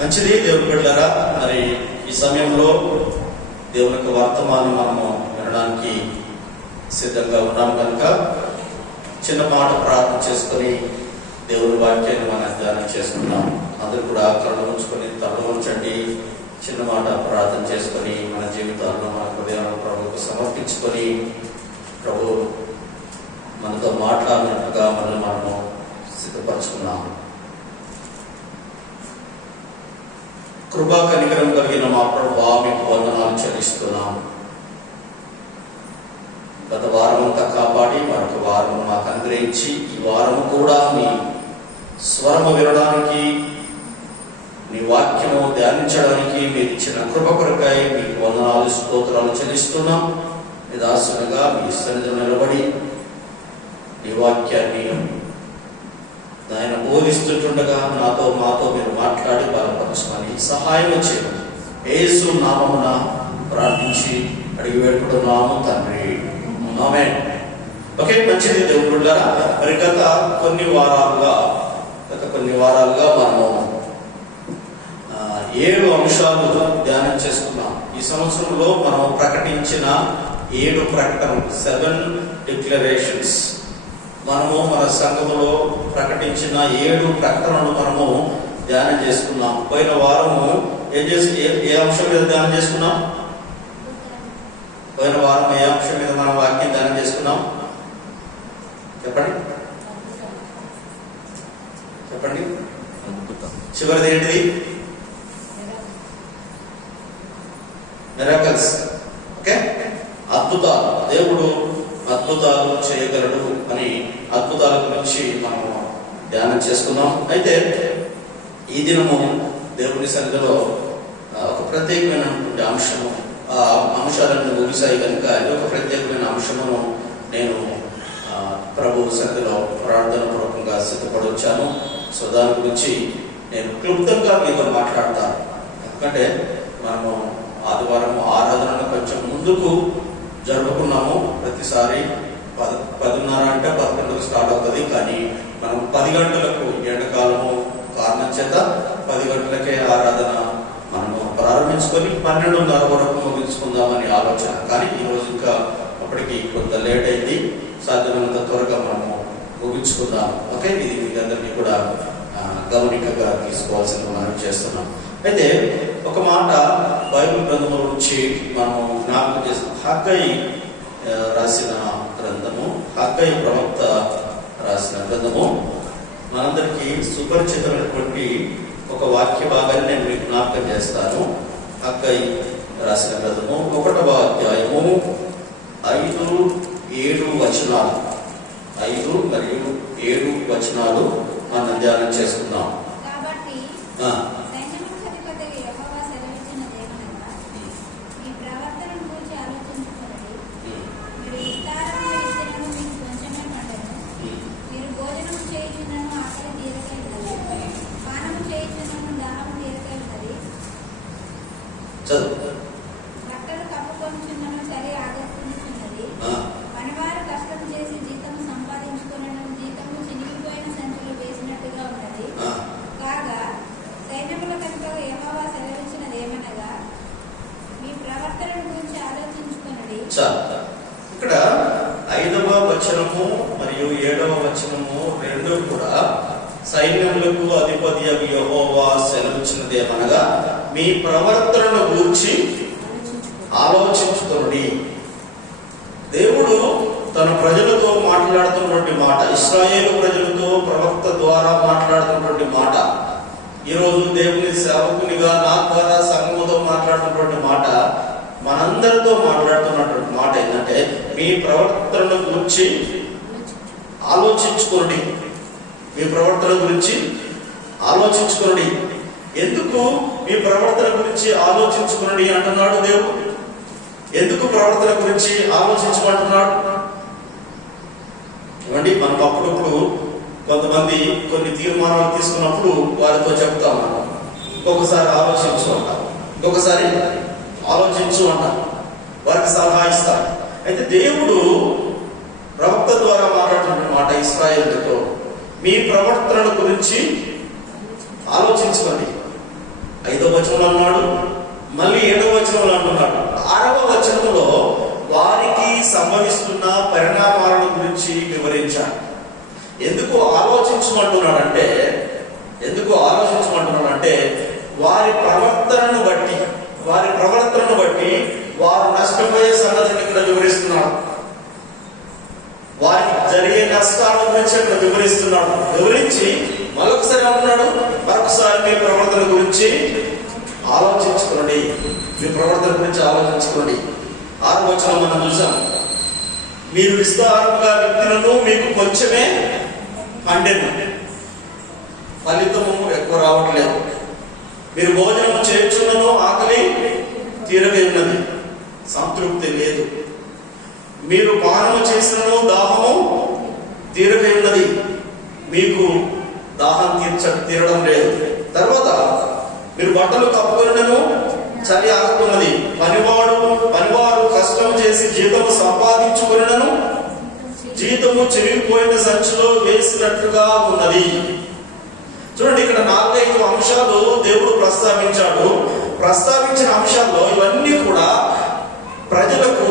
మంచిది దేవుని బిడ్డలారా, మరి ఈ సమయంలో దేవుని యొక్క వర్తమానం మనము వినడానికి సిద్ధంగా ఉన్నాం కనుక చిన్న మాట ప్రార్థన చేసుకొని దేవుని వాక్యాన్ని మనం ధ్యానం చేసుకుందాం. అందరూ కూడా కళ్ళు ఉంచుకొని తల ఉంచండి. చిన్న మాట ప్రార్థన చేసుకొని మన జీవితాల్లో మన హృదయాలను ప్రభువుకు సమర్పించుకొని ప్రభు మనతో మాట్లాడినట్టుగా మనము సిద్ధపరచుకున్నాం. కృపా కనికరం కలిగిన మా ప్రభువా, మీకు వందనాలు చెల్లిస్తున్నాం. గత వారం అంతా కాపాడి మరొక వారం మాకు అనుగ్రహించి ఈ వారం కూడా మీ స్వరము వినడానికి, నీ వాక్యము ధ్యానించడానికి మీరు ఇచ్చిన కృప కొరకై మీకు వందనాలు స్తోత్రాలు చెల్లిస్తున్నాం. మీ దాసులుగా మీ సన్నిధిలో నిలబడి నీ వాక్యాన్ని ఆయన బోధిస్తుండగా మాతో మీరు మాట్లాడి బలపరచమని సహాయం చేయమని యేసు నామమున ప్రార్థించి అడిగి వేడుకుంటున్నాము తండ్రి, ఆమేన్. ఓకే, మంచిది దేవుని బిడ్డలారా. మరి గత కొన్ని వారాలుగా మనము 7 అంశాలు ధ్యానం చేసుకున్నాం. ఈ సంవత్సరంలో మనం ప్రకటించిన 7 ప్రకటనలు, 7 డిక్లరేషన్స్, మనము మన సంఘములో ప్రకటించిన 7 ప్రకటనలు మనము ధ్యానం చేసుకున్నాం. పోయిన వారము ఏ అంశం మీద ధ్యానం చేసుకున్నాం? పోయిన వారం ఏ అంశం మీద మనం వాక్యం ధ్యానం చేసుకున్నాం? చెప్పండి. చివరిది ఏంటిది? మిరాకల్స్. ఓకే, అద్భుతాలు. దేవుడు అద్భుతాలు చేయగలడు అని అద్భుతాల గురించి మనము ధ్యానం చేసుకున్నాం. అయితే ఈ దినము దేవుని సన్నిధిలో ఒక ప్రత్యేకమైనటువంటి అంశము, ఆ అంశాలను ముగిసాయి కనుక ఇది ఒక ప్రత్యేకమైన అంశమును నేను ప్రభు సన్నిధిలో ప్రార్థన పూర్వకంగా సిద్ధపడొచ్చాను. సో దాని గురించి నేను క్లుప్తంగా మీతో మాట్లాడతాను. ఎందుకంటే మనము ఆదివారం ఆరాధనను కొంచెం ముందుకు జరుపుకున్నాము. ప్రతిసారి 10:30 అంటే 11 స్టార్ట్ అవుతుంది, కానీ మనం 10 గంటలకు ఎండాకాలము కారణం చేత 10 గంటలకే ఆరాధన మనము ప్రారంభించుకొని 12:30 వరకు ముగించుకుందామని ఆలోచన. కానీ ఈరోజు ఇంకా అప్పటికి కొంత లేట్ అయింది. సాధ్యమైనంత త్వరగా మనము ముగించుకుందాం. ఓకే, ఇది మీ అందరికీ కూడా గమనికగా తీసుకోవాల్సిన మనం చేస్తున్నాం. అయితే ఒక మాట బైబిల్ గ్రంథము నుంచి మనము జ్ఞాపకం చేస్తాం. హగ్గయి రాసిన గ్రంథము, హగ్గయి ప్రవక్త రాసిన గ్రంథము మనందరికీ సుపరిచితమైనటువంటి ఒక వాక్య భాగాన్ని నేను మీకు జ్ఞాపకం చేస్తాను. హగ్గయి రాసిన గ్రంథము 1వ అధ్యాయము 5-7 వచనాలు, 5 మరియు 7 వచనాలు మనం ధ్యానం చేసుకుందాం. ఇక్కడ 5వ వచనము మరియు 7వ వచనము రెండు కూడా సైన్యములకు అధిపతి యెహోవా సెలవిచ్చినది ఏమనగా, మీ ప్రవర్తనను గూర్చి ఆలోచించుకొనుడి. దేవుడు తన ప్రజలతో మాట్లాడుతున్నటువంటి మాట, ఇశ్రాయేలు ప్రజలతో ప్రవక్త ద్వారా మాట్లాడుతున్నటువంటి మాట, ఈరోజు దేవుని సేవకునిగా నా ద్వారా సంఘముతో మాట్లాడుతున్నటువంటి మాట, మనందరితో మాట్లాడుతున్నటువంటి మాట ఏంటంటే, మీ ప్రవర్తన గురించి ఆలోచించుకోండి. మీ ప్రవర్తన గురించి ఆలోచించుకోండి. ఎందుకు మీ ప్రవర్తన గురించి ఆలోచించుకోండి అంటున్నాడు దేవుడు? ఎందుకు ప్రవర్తన గురించి ఆలోచించమంటున్నాడు? ఇవ్వండి, మనం అప్పుడప్పుడు కొంతమంది కొన్ని తీర్మానాలు తీసుకున్నప్పుడు వారితో చెప్తాం, మనం ఇంకొకసారి ఆలోచించు అంటాం, ఇంకొకసారి ఆలోచించు అంటాం, వారికి సలహా ఇస్తాం. అయితే దేవుడు ప్రవక్త ద్వారా మాట్లాడుతున్న మాట ఇశ్రాయేలుతో, మీ ప్రవర్తన గురించి ఆలోచించుకోండి. వచనంలో అన్నాడు, మళ్ళీ 7వ వచనంలో అంటున్నాడు. 6వ వచనంలో వారికి సంభవిస్తున్న పరిణామాలను గురించి వివరించాడు. ఎందుకు ఆలోచించమంటున్నాడంటే వారి ప్రవర్తనను బట్టి వారు నష్టపోయే సంగతిని ఇక్కడ వివరిస్తున్నాడు. వారికి జరిగే నష్టాల గురించి ఇక్కడ వివరిస్తున్నాడు. వివరించి మరొకసారి అంటున్నాడు, మరొకసారి మీ ప్రవర్తన గురించి ఆలోచించుకోండి. 6వ వచనం మనం చూసాం. మీరు విస్తారంగా విత్తినను మీకు కొంచెమే పండెను, ఫలితము ఎక్కువ రావట్లేదు. మీరు భోజనం చేర్చున్నను ఆకలి తీరగా ఉన్నది, సంతృప్తి లేదు. మీరు పానము చేసినను దాహము తీరగా ఉన్నది, మీకు దాహం తీరడం లేదు. తర్వాత మీరు బట్టలు కప్పుకొనను చలి ఆగుతున్నది, పనివారు కష్టం చేసి జీతము సంపాదించుకొనను జీతము చిరిగిపోయిన సంచిలో వేసినట్లుగా ఉన్నది. చూడండి, ఇక్కడ 4-5 అంశాలు దేవుడు ప్రస్తావించిన అంశాల్లో ఇవన్నీ కూడా ప్రజలకు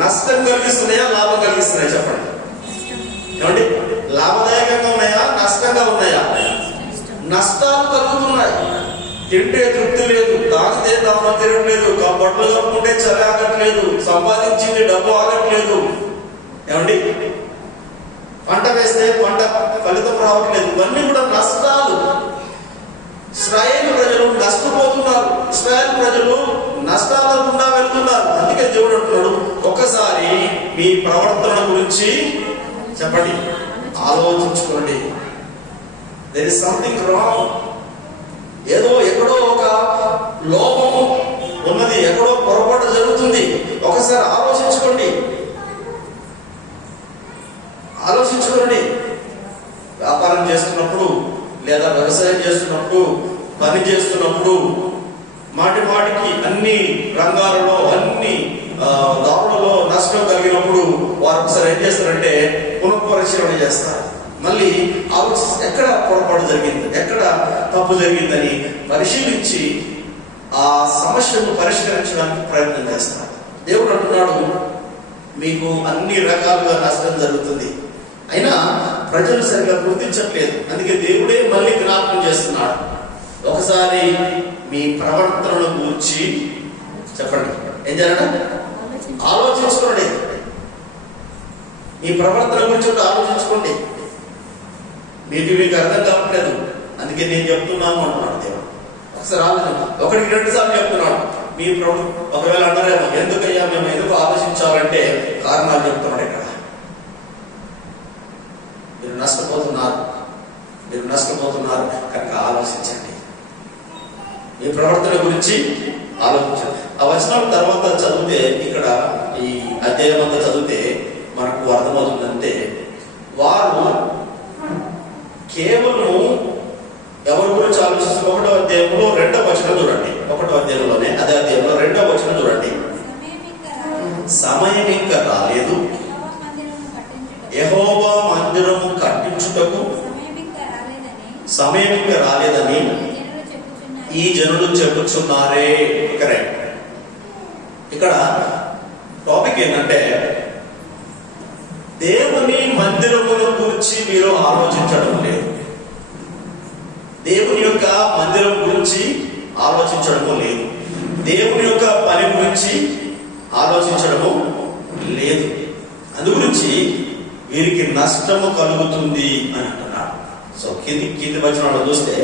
నష్టం కలిగిస్తున్నాయా, లాభం కలిగిస్తున్నాయా? చెప్పండి. ఏమండి, లాభదాయకంగా ఉన్నాయా, నష్టంగా ఉన్నాయా? నష్టాలు కలుగుతున్నాయి. తింటే తృప్తి లేదు, తాగితే దాహం తీరట్లేదు, బట్టలు కప్పుకుంటే చలి ఆగట్లేదు, సంపాదించింది డబ్బు ఆగట్లేదు. ఏమండి, పంట వేస్తే పంట ఫలితం రావట్లేదు. ఇవన్నీ కూడా నష్టాలు. ఇశ్రాయేలు ప్రజలు నష్టపోతున్నారు, ఇశ్రాయేలు ప్రజలు నష్టాల గుండా వెళ్తున్నారు. అందుకే దేవుడు అంటున్నాడు, ఒకసారి మీ ప్రవర్తన గురించి చెప్పండి, ఆలోచించుకోండి. There is something wrong. ఎక్కడో ఒక లోపము ఉన్నది, ఎక్కడో పొరపాటు జరుగుతుంది. ఒకసారి ఆలోచించుకోండి. వ్యాపారం చేస్తున్నప్పుడు, లేదా వ్యవసాయం చేస్తున్నప్పుడు, పని చేస్తున్నప్పుడు, మాటికి అన్ని రంగాలలో, అన్ని దారులలో నష్టం కలిగినప్పుడు వారు ఒకసారి ఏం చేస్తారంటే పునఃపరిశీలన చేస్తారు. మళ్ళీ ఆలోచిస్తే ఎక్కడ పొరపాటు జరిగింది, ఎక్కడ తప్పు జరిగిందని పరిశీలించి ఆ సమస్యను పరిష్కరించడానికి ప్రయత్నం చేస్తారు. దేవుడు అంటున్నాడు, మీకు అన్ని రకాలుగా నష్టం జరుగుతుంది, అయినా ప్రజలు సరిగా గుర్తించట్లేదు. అందుకే దేవుడే మళ్ళీ జ్ఞాపకం చేస్తున్నాడు, ఒకసారి మీ ప్రవర్తనను గురించి చెప్పండి. ఏం చేయాలంటే ఆలోచించుకోండి. మీ ప్రవర్తన గురించి ఆలోచించుకోండి. మీకు అర్థం కావట్లేదు, అందుకే నేను చెప్తున్నాను అంటున్నాడు దేవుడు. ఒకసారి ఆలోచన, 1-2 సార్లు చెప్తున్నాడు. మీ ఒకవేళ అంటారేమో, ఎందుకయ్యా మేము ఎందుకు ఆలోచించాలంటే కారణాలు చెప్తున్నాడు. ఇక్కడ మీరు నష్టపోతున్నారు కనుక ఆలోచించండి. మీ ప్రవర్తన గురించి ఆలోచించండి. ఆ వచనం తర్వాత చదివితే, ఇక్కడ ఈ అధ్యాయం అంతా చదివితే మనకు అర్థమవుతుందంటే, వారు కేవలం ఎవరి గురించి ఆలోచిస్తారు. 1వ అధ్యాయంలో 2వ వచనం చూడండి. 1వ అధ్యాయంలోనే అదే అధ్యాయంలో 2వ వచనం చూడండి. సమయం ఇంకా రాలేదు, యెహోవా మందిరము కట్టించుటకు సమయం ఇంకా రాలేదని ఈ జనులు చెప్పుచున్నారే. కరెక్ట్. ఇక్కడ టాపిక్ ఏంటంటే, దేవుని మందిరమును గురించి మీరు ఆలోచించడం లేదు. దేవుని యొక్క మందిరం గురించి ఆలోచించడము లేదు. దేవుని యొక్క పని గురించి ఆలోచించడము లేదు. అందు గురించి వీరికి నష్టము కలుగుతుంది అని అంటున్నాడు. సో కింది వచనంలో చూస్తే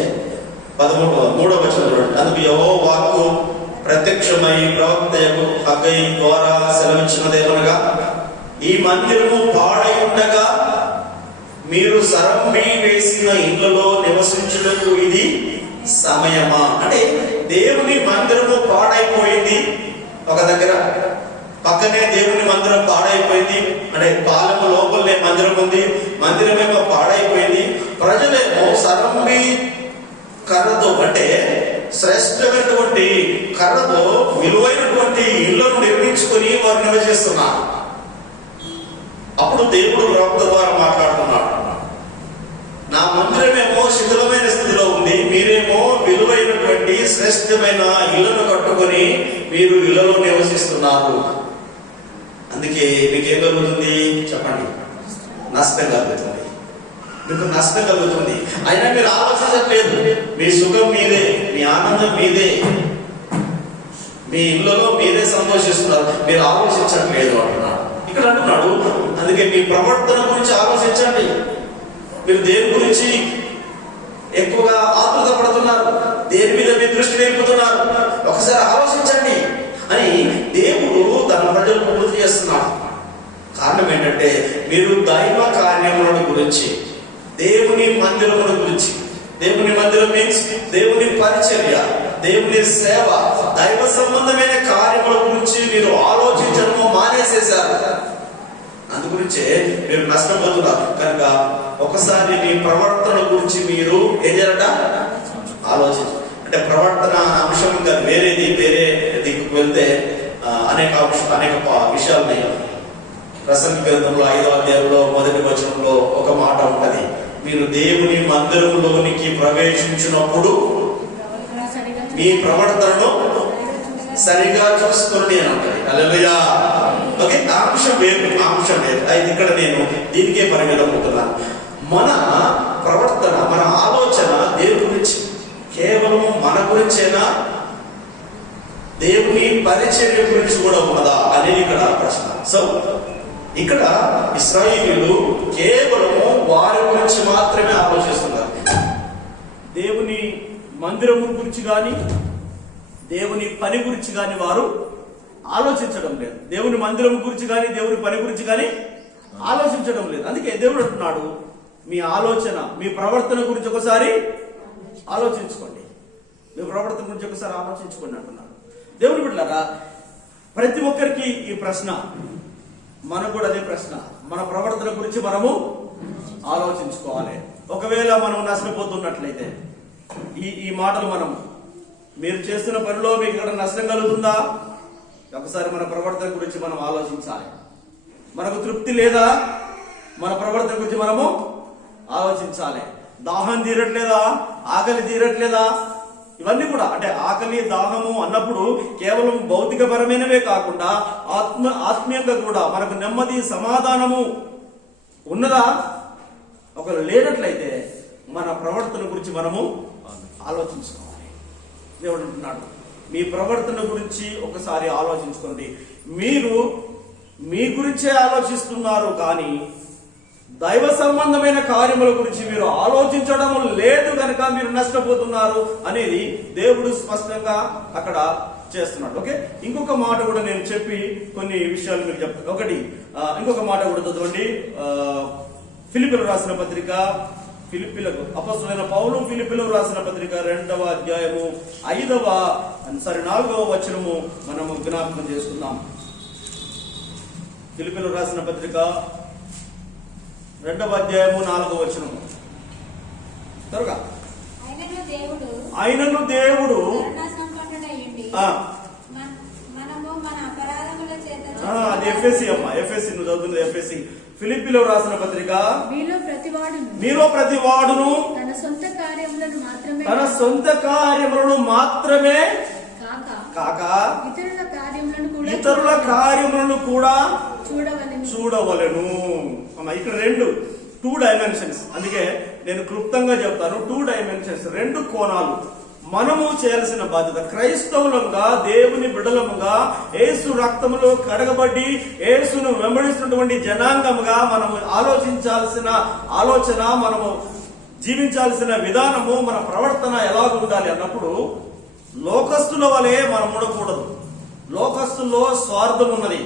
3వ వచనం చూడండి. అందుకు యెహోవా వాక్కు ప్రత్యక్షమై ప్రవక్త హగ్గయి ద్వారా సెలవిచ్చినదేమనగా, ఈ మందిరము పాడై ఉండగా మీరు సరంబి వేసిన ఇళ్లలో నివసించుటకు ఇది సమయమా? అంటే దేవుని మందిరము పాడైపోయింది. ఒక దగ్గర పక్కనే దేవుని మందిరం పాడైపోయింది. అంటే పాలెము లోపలనే మందిరం ఉంది, మందిరమేమో పాడైపోయింది. ప్రజలేమో సరంబి కర్రతో, అంటే శ్రేష్టమైనటువంటి కర్రతో విలువైనటువంటి ఇళ్లను నిర్మించుకొని వారు నివసిస్తున్నారు. అప్పుడు దేవుడు ప్రవక్త ద్వారా మాట్లాడుతున్నాడు, నా మందిరమేమో శిథిలమైన స్థితిలో ఉంది, మీరేమో విలువైనటువంటి శ్రేష్టమైన ఇళ్లను కట్టుకొని మీరు ఇళ్లలో నివసిస్తున్నారు. అందుకే మీకేం కలుగుతుంది చెప్పండి? నష్టం కలుగుతుంది. మీకు నష్టం కలుగుతుంది. అయినా మీరు ఆలోచించట్లేదు. మీ సుఖం మీదే, మీ ఆనందం మీదే, మీ ఇళ్లలో మీరే సంతోషిస్తున్నారు. మీరు ఆలోచించట్లేదు అంటున్నాడు. ఇక్కడ అంటున్నాడు, అందుకే మీ ప్రవర్తన గురించి ఆలోచించండి. మీరు దేని గురించి ఎక్కువగా ఆతృత పడుతున్నారు, దేని మీద మీ దృష్టి నిలుపుతున్నారు, ఒకసారి ఆలోచించండి అని దేవుడు తన ప్రజలకు గుర్తు చేస్తున్నాడు. కారణం ఏంటంటే మీరు దైవ కార్యముల గురించి, దేవుని మందిరముల గురించి, దేవుని మందిరం మీన్స్ దేవుని పరిచర్య, దేవుని సేవ, దైవ సంబంధమైన కార్యముల గురించి మీరు ఆలోచించడము మానేసేశారు. అందు గురించే మీరు నష్టపోతున్నారు. కనుక ఒకసారి మీ ప్రవర్తన గురించి మీరు ఏం చేయాలట? ఆలోచించు. అంటే ప్రవర్తన అంశం ఇంకా వేరేది, వేరే దిక్కుకు వెళ్తే అనేక విషయాలు ఉన్నాయి. ప్రసంగి గ్రంథంలో 5వ అధ్యాయంలో 1వ వచనంలో ఒక మాట ఉంటది, మీరు దేవుని మందిరంలోనికి ప్రవేశించినప్పుడు మీ ప్రవర్తనను సరిగా చూసుకోండి అని ఉంటుంది. హల్లెలూయా. ఓకే, ఆ అంశం వేరు, ఆ అంశం వేరు. అయితే ఇక్కడ నేను దీనికే పరిమితం అవుతున్నాను. మన ప్రవర్తన, మన ఆలోచన దేవుని గురించి కేవలం మన గురించేనా, దేవుని పరిచర్య గురించి కూడా ఉన్నదా అనేది ఇక్కడ ప్రశ్న. సో ఇక్కడ ఇశ్రాయేలీయులు కేవలము వారి గురించి మాత్రమే ఆలోచిస్తున్నారు. దేవుని మందిరము గురించి కానీ, దేవుని పని గురించి కానీ వారు ఆలోచించడం లేదు. దేవుని మందిరం గురించి కానీ, దేవుని పని గురించి కానీ ఆలోచించడం లేదు. అందుకే దేవుడు అంటున్నాడు, మీ ఆలోచన, మీ ప్రవర్తన గురించి ఒకసారి ఆలోచించుకోండి. మీ ప్రవర్తన గురించి ఒకసారి ఆలోచించుకోండి అంటున్నాడు. దేవుని బిడ్డలారా, ప్రతి ఒక్కరికి ఈ ప్రశ్న, మనకు కూడా అదే ప్రశ్న. మన ప్రవర్తన గురించి మనము ఆలోచించుకోవాలి. ఒకవేళ మనం నష్టపోతున్నట్లయితే ఈ మాటలు మనం, మీరు చేస్తున్న పనిలో మీకు ఇక్కడ నష్టం కలుగుతుందా, ఒకసారి మన ప్రవర్తన గురించి మనం ఆలోచించాలి. మనకు తృప్తి లేదా, మన ప్రవర్తన గురించి మనము ఆలోచించాలి. దాహం తీరట్లేదా, ఆకలి తీరట్లేదా, ఇవన్నీ కూడా అంటే ఆకలి దాహము అన్నప్పుడు కేవలం భౌతికపరమైనవే కాకుండా ఆత్మీయంగా కూడా మనకు నెమ్మది సమాధానము ఉన్నదా? ఒకవేళ లేనట్లయితే మన ప్రవర్తన గురించి మనము ఆలోచించుకోవాలి. దేవుడు అంటున్నాడు, మీ ప్రవర్తన గురించి ఒకసారి ఆలోచించుకోండి. మీరు మీ గురించే ఆలోచిస్తున్నారు కానీ దైవ సంబంధమైన కార్యముల గురించి మీరు ఆలోచించడం లేదు కనుక మీరు నష్టపోతున్నారు అనేది దేవుడు స్పష్టంగా అక్కడ చేస్తున్నాడు. ఓకే, ఇంకొక మాట కూడా నేను చెప్పి కొన్ని విషయాలు మీకు చెప్తాను. ఒకటి, ఇంకొక మాట కూడా చదవండి. ఫిలిప్పీయులకు రాసిన పత్రిక, ఫిలిప్పీయులకు అపొస్తలుడైన పౌలు ఫిలిప్పీయులకు రాసిన పత్రిక 2వ అధ్యాయము 4వ వచనము మనము జ్ఞాపకం చేసుకుందాం. ఫిలిప్పీయులకు రాసిన పత్రిక 2వ అధ్యాయము 4వ వచనము. త్వరగా. ఆయనను దేవుడు అది ఎఫ్ఎస్సి అమ్మ, ఎఫ్ఎస్సి నువ్వు చదువుతుంది ఎఫ్ఎస్సి. ఫిలిప్పీలో రాసిన పత్రిక, మీలో ప్రతి వాడును తన సొంత కార్యములను మాత్రమే కాక ఇతరుల కార్యములను కూడా చూడవలెను. ఇక్కడ 2 డైమెన్షన్స్. అందుకే నేను క్లుప్తంగా చెప్తాను. 2 డైమెన్షన్స్, 2 కోణాలు. మనము చేయాల్సిన బాధ్యత, క్రైస్తవులంగా, దేవుని బిడ్డలముగా, యేసు రక్తములో కడగబడి యేసును వెంబడిస్తున్నటువంటి జనాంగముగా మనము ఆలోచించాల్సిన ఆలోచన, మనము జీవించాల్సిన విధానము, మన ప్రవర్తన ఎలాగ ఉండాలి అన్నప్పుడు లోకస్తుల వలె మనం ఉండకూడదు. లోకస్తుల్లో స్వార్థం ఉన్నది,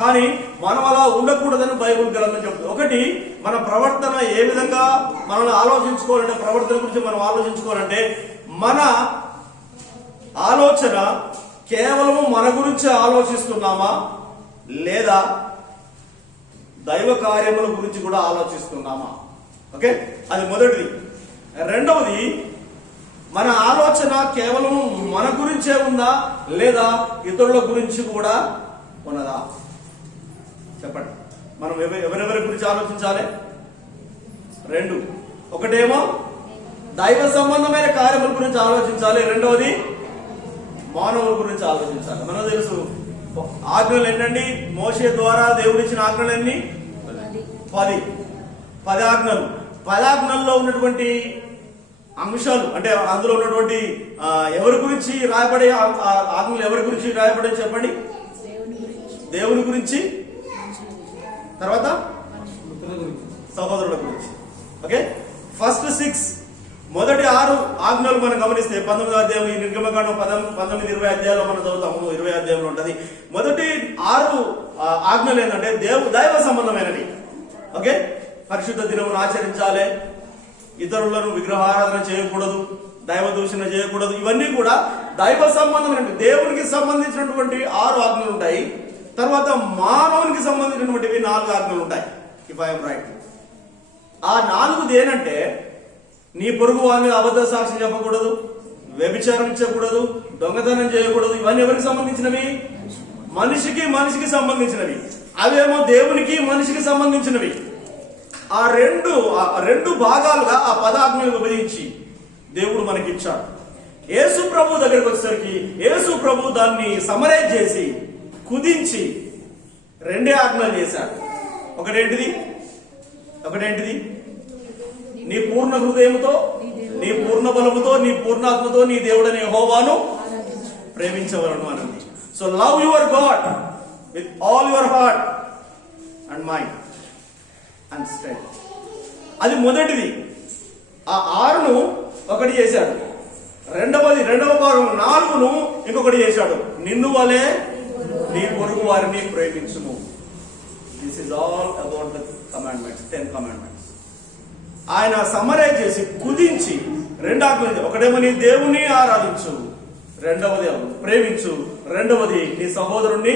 కానీ మనం అలా ఉండకూడదని బైబిల్ గ్రంథం చెప్తుంది. ఒకటి, మన ప్రవర్తన ఏ విధంగా మనల్ని ఆలోచించుకోవాలంటే, ప్రవర్తన గురించి మనం ఆలోచించుకోవాలంటే, మన ఆలోచన కేవలము మన గురించి ఆలోచిస్తున్నామా లేదా దైవ కార్యముల గురించి కూడా ఆలోచిస్తున్నామా? ఓకే, అది మొదటిది. రెండవది, మన ఆలోచన కేవలం మన గురించే ఉందా లేదా ఇతరుల గురించి కూడా ఉన్నదా? చెప్పండి. మనం ఎవరెవరి గురించి ఆలోచించాలి? 2. ఒకటేమో దైవ సంబంధమైన కార్యముల గురించి ఆలోచించాలి. రెండవది మానవుల గురించి ఆలోచించాలి. మనకు తెలుసు ఆజ్ఞలు ఎన్నండి, మోషే ద్వారా దేవుడు ఇచ్చిన ఆజ్ఞలు ఎన్ని? 10 ఆజ్ఞలు. 10 ఆజ్ఞల్లో ఉన్నటువంటి అంశాలు అంటే అందులో ఉన్నటువంటి ఎవరి గురించి రాయబడే ఆజ్ఞలు ఎవరి గురించి రాయబడే చెప్పండి. దేవుని గురించి, తర్వాత సహోదరుల గురించి. ఓకే, ఫస్ట్ 6 మొదటి 6 ఆజ్ఞలు మనం గమనిస్తే 19వ అధ్యాయం ఈ నిర్గమకాండం 19, 20 అధ్యాయాల్లో మనం చదువుతాము. 20 అధ్యాయంలో ఉంటుంది. మొదటి 6 ఆజ్ఞలు ఏంటంటే దైవ సంబంధమైనవి. ఓకే, పరిశుద్ధ దినమును ఆచరించాలి, ఇతరులను విగ్రహారాధన చేయకూడదు, దైవ దూషణ చేయకూడదు. ఇవన్నీ కూడా దైవ సంబంధమైన దేవునికి సంబంధించినటువంటి 6 ఆజ్ఞలు ఉంటాయి. తర్వాత మానవునికి సంబంధించినటువంటివి 4 ఆజ్ఞలు ఉంటాయి. If I'm right. ఆ 4 ఏంటంటే నీ పొరుగు వారి మీద అబద్ధ సాక్ష్యం చెప్పకూడదు, వ్యభిచారించకూడదు, దొంగతనం చేయకూడదు. ఇవన్నీ ఎవరికి సంబంధించినవి? మనిషికి సంబంధించినవి. అవేమో దేవునికి మనిషికి సంబంధించినవి. ఆ రెండు భాగాలుగా ఆ 10 ఆజ్ఞలు విభజించి దేవుడు మనకి ఇచ్చాడు. యేసు ప్రభు దగ్గరికి వచ్చేసరికి యేసు ప్రభు దాన్ని సమరైజ్ చేసి కుదించి 2 ఆజ్ఞలు చేశాడు. ఒకటేంటిది? నీ పూర్ణ హృదయముతో, నీ పూర్ణ బలముతో, నీ పూర్ణాత్మతో నీ దేవుడనే యెహోవాను ప్రేమించవలను అన్నది. So love your God with all your heart and mind and strength. అది మొదటిది. ఆ 6ను ఒకటి చేశాడు. రెండవ భాగం 4ను ఇంకొకటి చేశాడు. నిన్ను వలె నీ పొరుగు వారిని ప్రేమించుము. This is all about the commandments, 10 commandments. ఆయన సమరైజ్ చేసి కుదించి 2 ఆజ్ఞలు. ఒకటేమో నీ దేవుణ్ణి ఆరాధించు, రెండవది ప్రేమించు, రెండవది నీ సహోదరుణ్ణి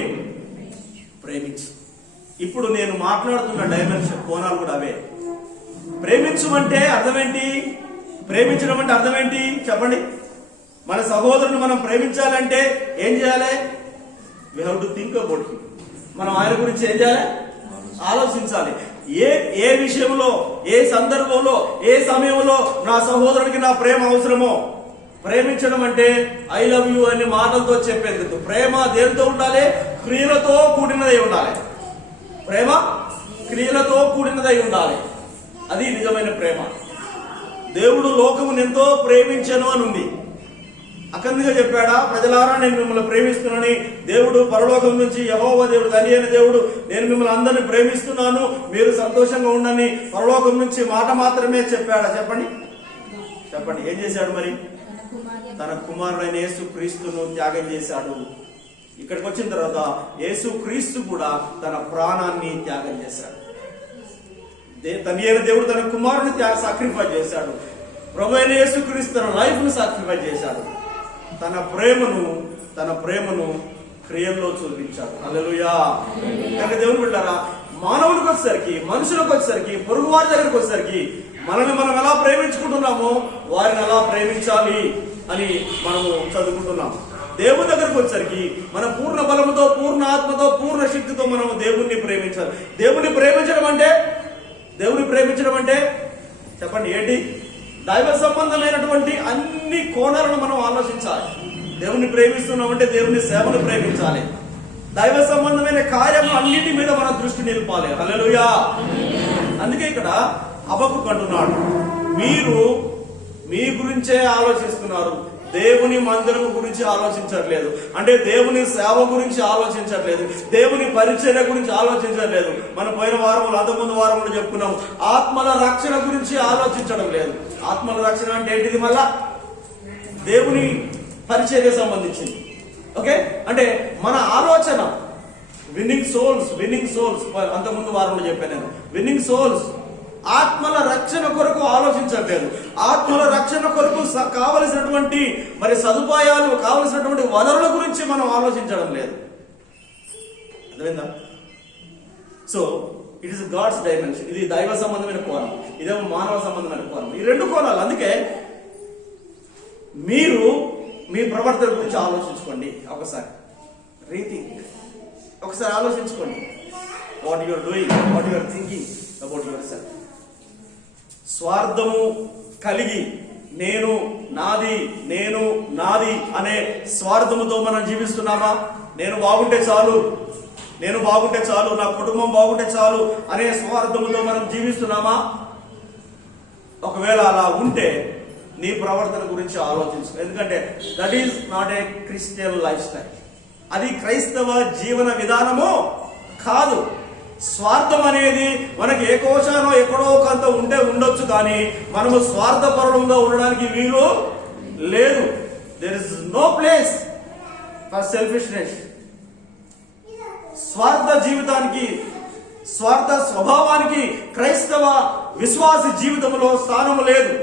ప్రేమించు. ఇప్పుడు నేను మాట్లాడుతున్న డైమెన్షన్ కోణాలు కూడా అవే. ప్రేమించమంటే అర్థమేంటి? ప్రేమించడం అంటే అర్థమేంటి చెప్పండి. మన సహోదరుని మనం ప్రేమించాలంటే ఏం చేయాలి? We have to think about him. మనం ఆయన గురించి ఏం చేయాలి? ఆలోచించాలి. ఏ విషయంలో, ఏ సందర్భంలో, ఏ సమయంలో నా సహోదరుడికి నా ప్రేమ అవసరమో. ప్రేమించడం అంటే ఐ లవ్ యూ అనే మాటలతో చెప్పేందుకు. ప్రేమ దేనితో ఉండాలి? క్రియలతో కూడినదై ఉండాలి. ప్రేమ క్రియలతో కూడినదై ఉండాలి. అది నిజమైన ప్రేమ. దేవుడు లోకమును ఎంతో ప్రేమించెను అని ఉంది. అకందిగా చెప్పాడా? ప్రజలారా నేను మిమ్మల్ని ప్రేమిస్తున్నానని. దేవుడు పరలోకం నుంచి యెహోవా దేవుడు, తండ్రి అయిన దేవుడు, నేను మిమ్మల్ని అందరినీ ప్రేమిస్తున్నాను, మీరు సంతోషంగా ఉండని పరలోకం నుంచి మాట మాత్రమే చెప్పాడా? చెప్పండి. ఏం చేశాడు మరి? తన కుమారుడైన యేసు క్రీస్తును త్యాగం చేశాడు. ఇక్కడికి వచ్చిన తర్వాత యేసు క్రీస్తు కూడా తన ప్రాణాన్ని త్యాగం చేశాడు. తండ్రి అయిన దేవుడు తన కుమారుని సాక్రిఫైస్ చేశాడు. ప్రభు అయిన యేసు క్రీస్తు తన లైఫ్ ను సాక్రిఫైస్ చేశాడు. తన ప్రేమను క్రియల్లో చూపించాడు. హల్లెలూయా. కనుక దేవుని బిడ్డలారా, మానవులకు వచ్చేసరికి, మనుషులకు వచ్చేసరికి, పొరుగు వారి దగ్గరకు వచ్చేసరికి మనల్ని మనం ఎలా ప్రేమించుకుంటున్నామో వారిని ఎలా ప్రేమించాలి అని మనము చదువుకుంటున్నాం. దేవుని దగ్గరకు వచ్చేసరికి మన పూర్ణ బలముతో, పూర్ణ ఆత్మతో, పూర్ణ శక్తితో మనం దేవుణ్ణి ప్రేమించాలి. దేవుణ్ణి ప్రేమించడం అంటే చెప్పండి ఏంటి? దైవ సంబంధమైనటువంటి అన్ని కోణాలను మనం ఆలోచించాలి. దేవుని ప్రేమిస్తున్నామంటే దేవుని సేవను ప్రేమించాలి. దైవ సంబంధమైన కార్యం అన్నిటి మీద మన దృష్టి నిలపాలి. హల్లెలూయా. అందుకే ఇక్కడ హబక్కూకు అంటున్నాడు, మీరు మీ గురించే ఆలోచిస్తున్నారు, దేవుని మందిరం గురించి ఆలోచించట్లేదు. అంటే దేవుని సేవ గురించి ఆలోచించట్లేదు, దేవుని పరిచర్య గురించి ఆలోచించట్లేదు. మనం పోయిన వారంలో, అంతకుముందు వారంలో చెప్పుకున్నాం, ఆత్మల రక్షణ గురించి ఆలోచించడం లేదు. ఆత్మల రక్షణ అంటే ఏంటిది? మళ్ళా దేవుని పరిచర్య సంబంధించింది. ఓకే, అంటే మన ఆలోచన విన్నింగ్ సోల్స్. అంతకుముందు వారంలో చెప్పాను నేను, విన్నింగ్ సోల్స్. ఆత్మల రక్షణ కొరకు ఆలోచించట్లేదు. ఆత్మల రక్షణ కొరకు కావలసినటువంటి మరి సదుపాయాలు, కావలసినటువంటి వనరుల గురించి మనం ఆలోచించడం లేదు. అర్థమైందా? So it is God's dimension. ఇది దైవ సంబంధమైన కోణం, ఇదేమో మానవ సంబంధమైన కోణం. ఈ 2 కోణాలు. అందుకే మీరు మీ ప్రవర్తన గురించి ఆలోచించుకోండి. ఒకసారి ఆలోచించుకోండి. What you are doing, what you are thinking about yourself. స్వార్థము కలిగి నేను నాది, నేను నాది అనే స్వార్థముతో మనం జీవిస్తున్నామా? నేను బాగుంటే చాలు, నేను బాగుంటే చాలు, నా కుటుంబం బాగుంటే చాలు అనే స్వార్థముతో మనం జీవిస్తున్నామా? ఒకవేళ అలా ఉంటే నీ ప్రవర్తన గురించి ఆలోచించు. ఎందుకంటే that is not a Christian life style. అది క్రైస్తవ జీవన విధానము కాదు. స్వార్థం అనేది మనకి ఏ కోశానో ఎక్కడో కొంత ఉంటే ఉండొచ్చు, కానీ మనము స్వార్థపరులంగా ఉండడానికి వీలు లేదు. There is no place for selfishness. స్వార్థ జీవితానికి, స్వార్థ స్వభావానికి క్రైస్తవ విశ్వాసి జీవితంలో స్థానము లేదు.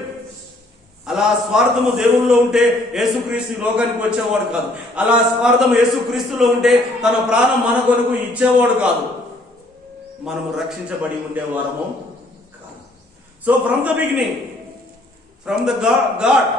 అలా స్వార్థము దేవుల్లో ఉంటే యేసుక్రీస్తు లోకానికి వచ్చేవాడు కాదు. అలా స్వార్థం యేసుక్రీస్తులో ఉంటే తన ప్రాణం మన కొరకు ఇచ్చేవాడు కాదు. మనము రక్షించబడి ఉండేవారము కాదు. So from the beginning, from the God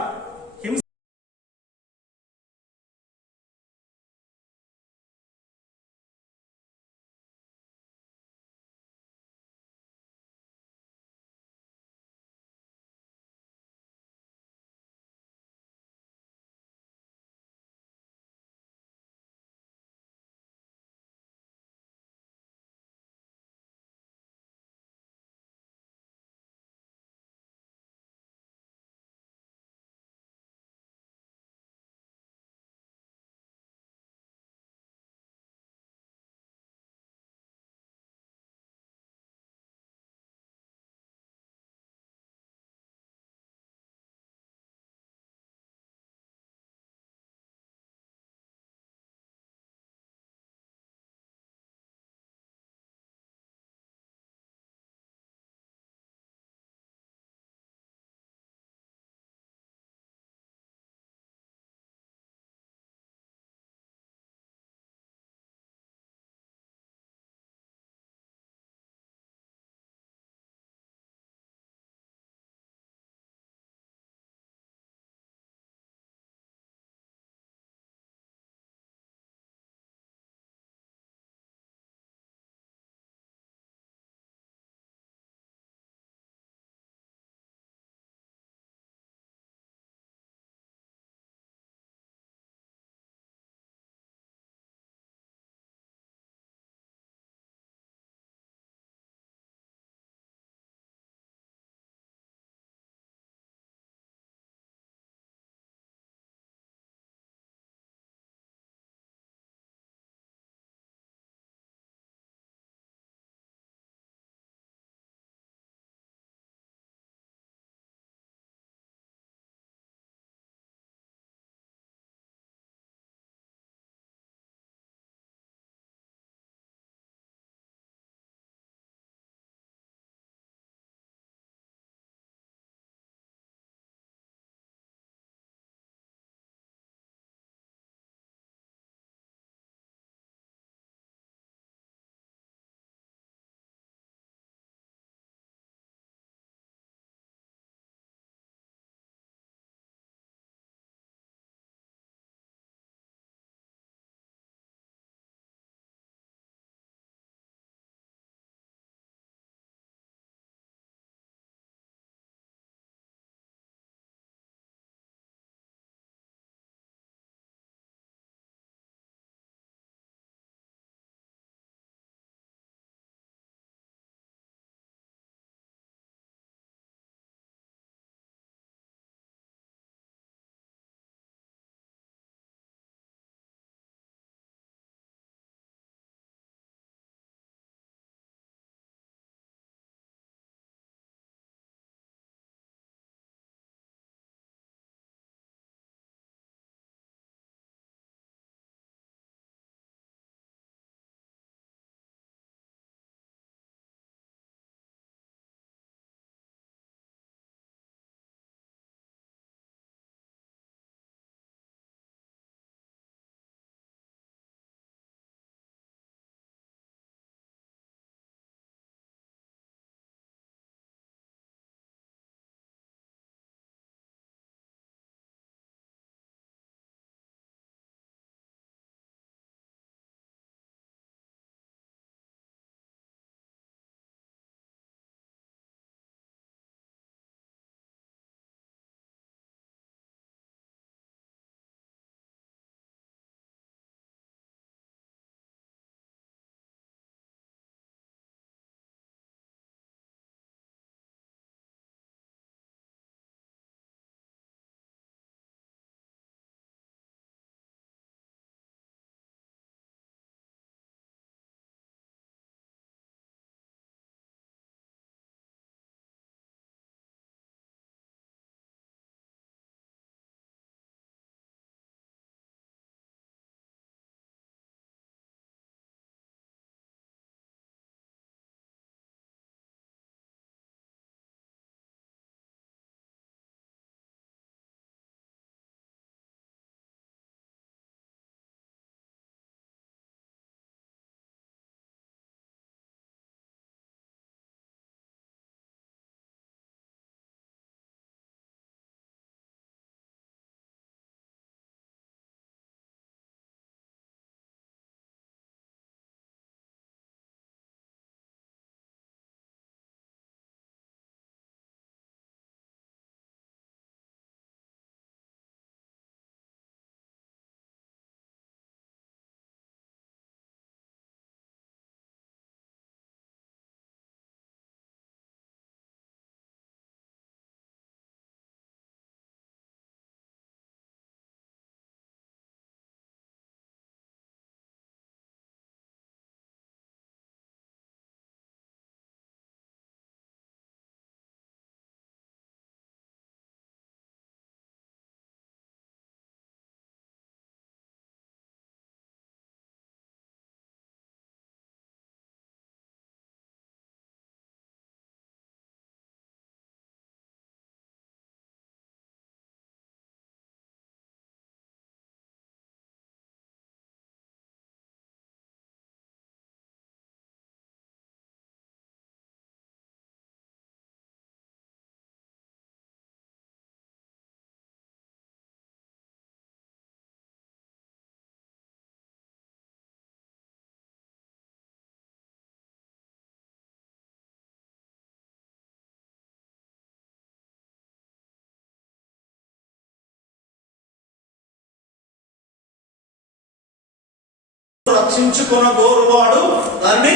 రక్షించుకొన గోరువాడు దాన్ని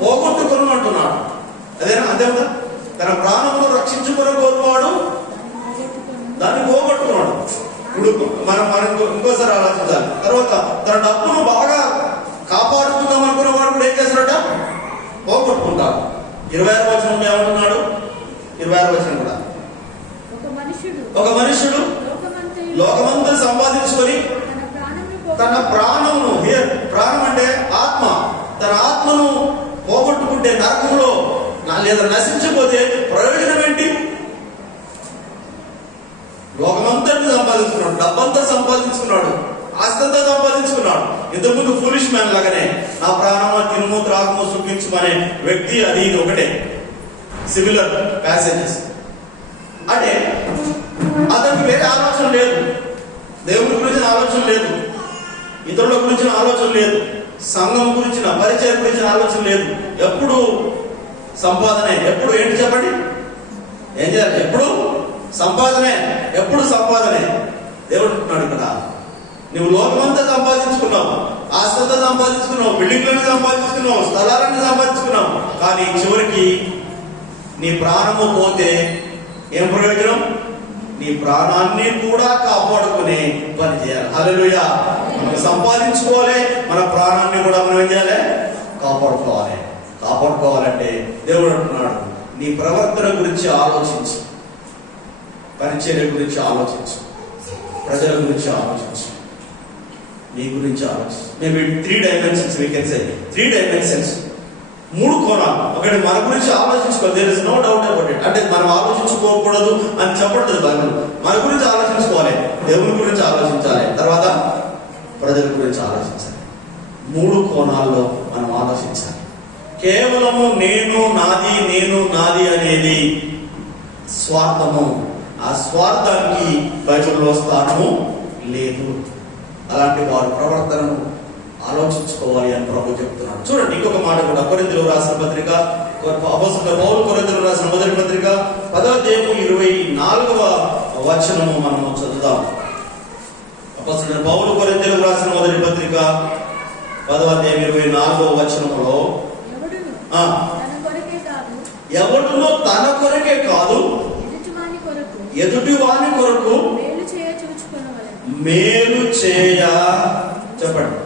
పోగొట్టుకొను అంటున్నాడు. అదేనా? అంతే కదా. తన ప్రాణమును రక్షించుకొన గోరువాడు దాన్ని పోగొట్టుకున్నాడు. ఇప్పుడు మనం ఇంకోసారి ఆలోచించాలి. తర్వాత తన డబ్బును బాగా కాపాడుకుందాం అనుకున్న వాడు కూడా ఏం చేస్తాడట? పోగొట్టుకుంటాడు. 26వ వచనం ఏమంటున్నాడు? 26వ వచనం కూడా ఒక మనుషుడు లోకమంతా సంపాదించుకొని తన ప్రాణమును, ప్రాణం అంటే ఆత్మ, తన ఆత్మను పోగొట్టుకుంటే నరకంలో లేదా నశించిపోతే ప్రయోజనం ఏంటి? లోకమంతటిని సంపాదించుకున్నాడు, డబ్బంతా సంపాదించుకున్నాడు, ఆస్తంతా సంపాదించుకున్నాడు. ఇంతకుముందు ఫూలిష్ మ్యాన్ లాగానే నా ప్రాణము తినుము త్రాగము సుఖించుమనే వ్యక్తి అది ఇది ఒకటే. Similar passages. అంటే అతనికి వేరే ఆలోచన లేదు, దేవుని గురించిన ఆలోచన లేదు, ఇతరుల గురించిన ఆలోచన లేదు, సంఘం గురించిన పరిచయం గురించిన ఆలోచన లేదు. ఎప్పుడు సంపాదనే, ఎప్పుడు ఏంటి చెప్పండి, ఏం చేయాలి? ఎప్పుడు సంపాదనే, ఎప్పుడు సంపాదనే. దేవుడు అంటున్నాడు ఇక్కడ, నువ్వు లోకమంతా సంపాదించుకున్నావు, ఆస్తంతా సంపాదించుకున్నావు, బిల్డింగ్లను సంపాదించుకున్నావు, స్థలాలను సంపాదించుకున్నావు, కానీ చివరికి నీ ప్రాణము పోతే ఏం ప్రయోజనం? నీ ప్రాణాన్ని కూడా కాపాడుకునే పని చేయాలి. హల్లెలూయా. మనం సంపాదించుకోవాలి, మన ప్రాణాన్ని కూడా మనం ఏం చేయాలి? కాపాడుకోవాలి. కాపాడుకోవాలంటే దేవుడు అంటున్నాడు, నీ ప్రవర్తన గురించి ఆలోచించు, పరిచర్య గురించి ఆలోచించు, ప్రజల గురించి ఆలోచించు, నీ గురించి ఆలోచించు. Maybe 3 dimensions we can say. 3 dimensions, 3 కోణాలు. ఒకటి మన గురించి ఆలోచించుకోవాలి. There is no doubt about it. అంటే మనం ఆలోచించుకోకూడదు అని చెప్పట్లేదు బైబిల్. మన గురించి ఆలోచించుకోవాలి, దేవుని గురించి ఆలోచించాలి, తర్వాత ప్రజల గురించి ఆలోచించాలి. 3 కోణాల్లో మనం ఆలోచించాలి. కేవలము నేను నాది, నేను నాది అనేది స్వార్థము. ఆ స్వార్థానికి బైబిల్లో స్థానము లేదు. అలాంటి వారి ప్రవర్తనను ఆలోచించుకోవాలి అని ప్రభు చెప్తున్నాడు. చూడండి ఇంకొక మాట కూడా, కొరింథీయులకు రాసిన పత్రిక, అపోస్తలుడైన పౌలు కొరింథీయులకు రాసిన మొదటి పత్రిక 10వ అధ్యాయము 24వ వచనము మనము చదువుదాం. అపోస్తలుడైన పౌలు కొరింథీయులకు రాసిన మొదటి పత్రిక 10వ అధ్యాయం 24వ వచనములో, ఎవడునో తన కొరకే కాదు ఎదుటి వాని కొరకు మేలు చేయ, చెప్పండి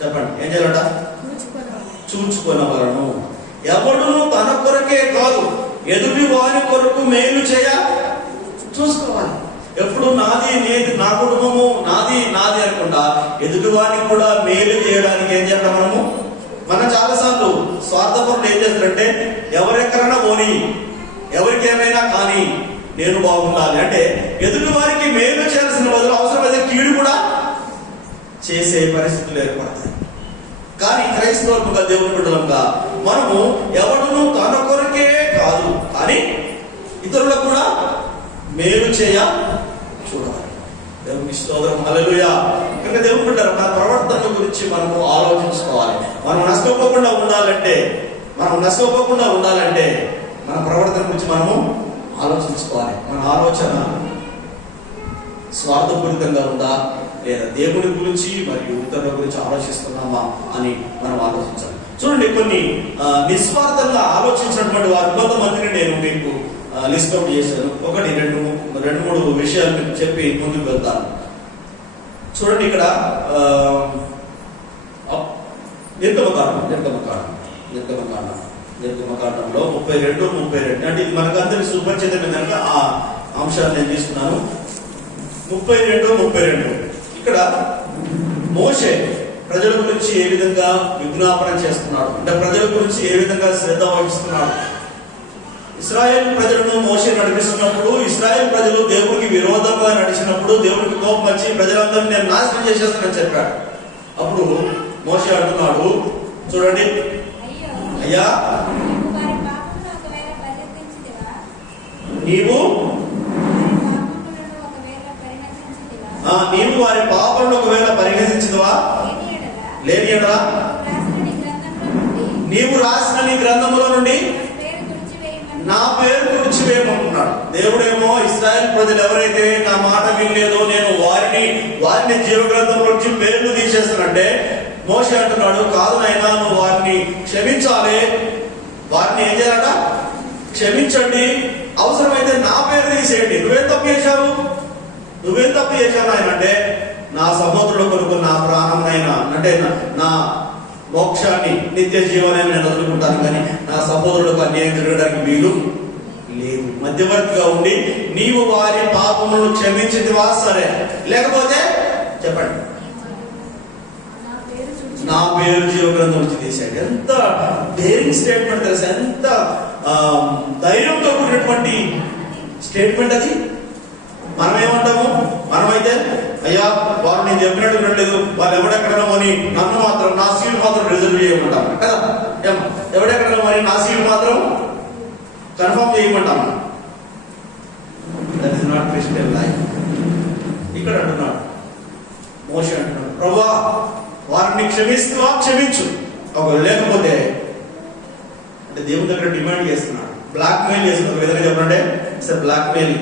చెప్పండి, ఏం చేయాలట? చూచుకొనవలను. ఎవడును తన కొరకే కాదు ఎదుటి వారి కొరకు మేలు చేయ చూసుకోవాలి. ఎప్పుడు నాది నేది, నా కుటుంబము నాది నాది అనుకుంటా ఎదుటి వారికి కూడా మేలు చేయడానికి ఏం చేయాలి? మనం చాలాసార్లు స్వార్థపరులు ఏం చేస్తారంటే, ఎవరెక్కడైనా పోని, ఎవరికి ఏమైనా కానీ నేను బాగుండాలి అంటే ఎదుటి వారికి మేలు చేయాల్సిన బదులు అవసరమైతే కీడు కూడా చేసే పరిస్థితులు ఏర్పడతాయి. కానీ క్రైస్తవులుగా, దేవుని బిడ్డలుగా మనము ఎవడును తన కొరకే కాదు కానీ ఇతరులకు కూడా మేలు చేయ చూడాలి. దేవునికి స్తోత్రం. హల్లెలూయా. కనుక దేవుని బిడ్డలు, మన ప్రవర్తన గురించి మనము ఆలోచించుకోవాలి. మనం నష్టపోకుండా ఉండాలంటే మన ప్రవర్తన గురించి మనము ఆలోచించుకోవాలి. మన ఆలోచన స్వార్థపూరితంగా ఉందా, లేదా దేవుడి గురించి మరియు ఇతరుల గురించి ఆలోచిస్తున్నామా అని మనం ఆలోచించాలి. చూడండి, కొన్ని నిస్వార్థంగా ఆలోచించినటువంటి వారు కొంతమందిని నేను మీకు లిస్ట్ అవుట్ చేశాను. 2-3 విషయాలు మీకు చెప్పి ముందుకు వెళ్తాను. చూడండి, ఇక్కడ నిర్గమకాండంలో 32 అంటే ఇది మనకందరికి సుపరిచితమే కనుక ఆ అంశాన్ని నేను తీసుకున్నాను. 32 ఇక్కడ మోషే ప్రజల గురించి ఏ విధంగా విజ్ఞాపన చేస్తున్నాడు, అంటే ప్రజల గురించి ఏ విధంగా శ్రద్ధ వహిస్తున్నాడు. ఇశ్రాయేల్ ప్రజలను మోషే నడిపిస్తున్నప్పుడు, ఇశ్రాయేల్ ప్రజలు దేవునికి విరోధంగా నడిచినప్పుడు దేవునికి కోపం వచ్చి ప్రజలందరినీ నేను నాశనం చేసేస్తానని చెప్పాడు. అప్పుడు మోషే అంటున్నాడు, చూడండి, అయ్యా నీవు వారి పాపలను ఒకవేళ పరిహసించదువా, లేని ఎడల నీవు రాసిన నీ గ్రంథములో నుండి నా పేరు తుడిచివేయమంటున్నాడు. దేవుడేమో ఇశ్రాయేల్ ప్రజలు ఎవరైతే నా మాట వినలేదో నేను వారిని జీవ గ్రంథంలో నుంచి పేర్లు తీసేస్తానంటే మోషే అంటున్నాడు, కాదు నాయనా, నువ్వు వారిని క్షమించాలి. వారిని ఏం చేయాలట? క్షమించండి, అవసరమైతే నా పేరు తీసేయండి. నువ్వేం తప్పు చేశావు? ఆయన అంటే, నా సహోదరుడు కొరకు నా ప్రాణంనైనా, అంటే నా మోక్షాన్ని, నిత్య జీవనాన్ని నేను వదులుకుంటాను, కానీ నా సహోదరులకు అన్యాయం జరగడానికి వీలు లేదు. మధ్యవర్తిగా ఉండి నీవు వారి పాపములను క్షమించిందివా? సరే, లేకపోతే చెప్పండి, నా పేరు జీవ గ్రంథం నుంచి తీసాడు. ఎంత డేరింగ్ స్టేట్మెంట్ తెలుసా? ఎంత ధైర్యంతో కూడినటువంటి స్టేట్మెంట్ అది. మనం ఏమంటాము? మనమైతే, అయ్యా వారు నేను చెప్పినట్టు వినట్లేదు, వాళ్ళు ఎవడెక్కడో అని నన్ను మాత్రం, నా సీట్ మాత్రం రిజర్వ్ చేయమంటాము కదా. ఎవడెక్కడో మరి నా సీట్ మాత్రం కన్ఫర్మ్ చేయమంటాము. That is not Christian life. ఇక్కడ అంటున్నాడు మోషే అంటున్నాడు, ప్రభువా వారిని క్షమిస్తువా? క్షమించు. ఒకవేళ లేకపోతే అంటే దేవుని దగ్గర డిమాండ్ చేస్తున్నాడు, బ్లాక్ మెయిల్ చేస్తున్నాడు. ఒక విధంగా చెప్పండి, సార్ బ్లాక్ మెయిల్.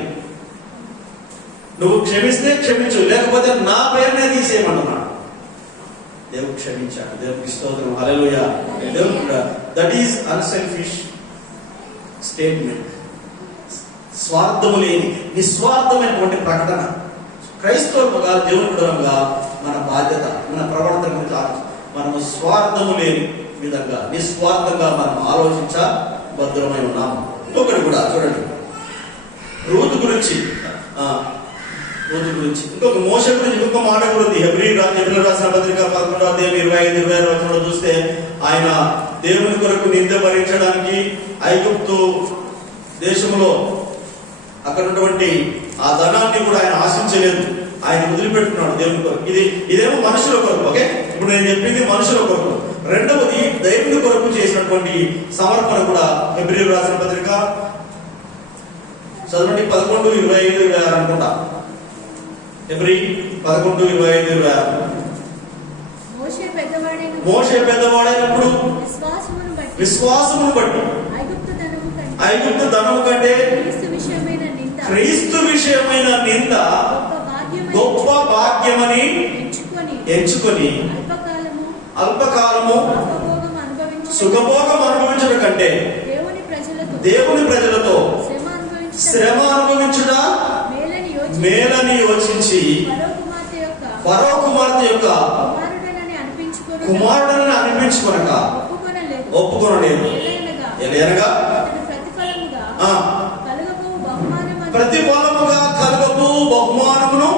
నువ్వు క్షమిస్తే క్షమించు, లేకపోతే నా పేరునే తీసేయమంటున్నాడు. దేవుడు క్షమించాడు. దేవుడికి స్తోత్రం, హల్లెలూయా. దేవుడు, దట్ ఈస్ అన్సెల్ఫిష్ స్టేట్మెంట్. స్వార్థము లేని నిస్వార్థమైనటువంటి ప్రకటన. క్రైస్తవులుగా, దేవుడుగా మన బాధ్యత, మన ప్రవర్తన గురించి మనము స్వార్థము లేని విధంగా నిస్వార్థంగా మనం ఆలోచించబద్ధమై ఉన్నాము. ఇంకొకటి కూడా చూడండి, రూతు గురించి ఇంకొక మోషే గురించి ఇంకొక మాట కూడా ఉంది. హెబ్రీయులకు రాసిన పత్రిక 11వ అధ్యాయం 25-26 వచనంలో చూస్తే, ఆయన దేవుని కొరకు నింద భరించడానికి ఐగుప్తు దేశంలో అక్కడ ఉన్నటువంటి ఆ ధనాన్ని కూడా ఆయన ఆశించలేదు. ఆయన వదిలిపెట్టుకున్నాడు దేవుని కొరకు. ఇదేమో మనుషుల కొరకు. ఓకే, ఇప్పుడు నేను చెప్పింది మనుషుల కొరకు. రెండవది దేవుని కొరకు చేసినటువంటి సమర్పణ కూడా. హెబ్రీయులకు రాసిన పత్రిక చదవండి, 11:25-26 అనుకుంటా. హెబ్రీ 11:25-26. మోషే పెద్దవాడైనప్పుడు విశ్వాసమును బట్టి ఐగుప్తు ధనము కంటే క్రీస్తు విషయమైన నింద గొప్ప భాగ్యమని ఎంచుకొని అల్పకాలము సుఖభోగం అనుభవించడం కంటే దేవుని ప్రజలతో శ్రమ అనుభవించుట మేలని యోచించి ఫరో కుమార్తె యొక్క కుమారుడని అనిపించుకొనక ఒప్పుకొనలేదు. ఎలాగనగా ప్రతిఫలముగా కలుగబో బహుమానమును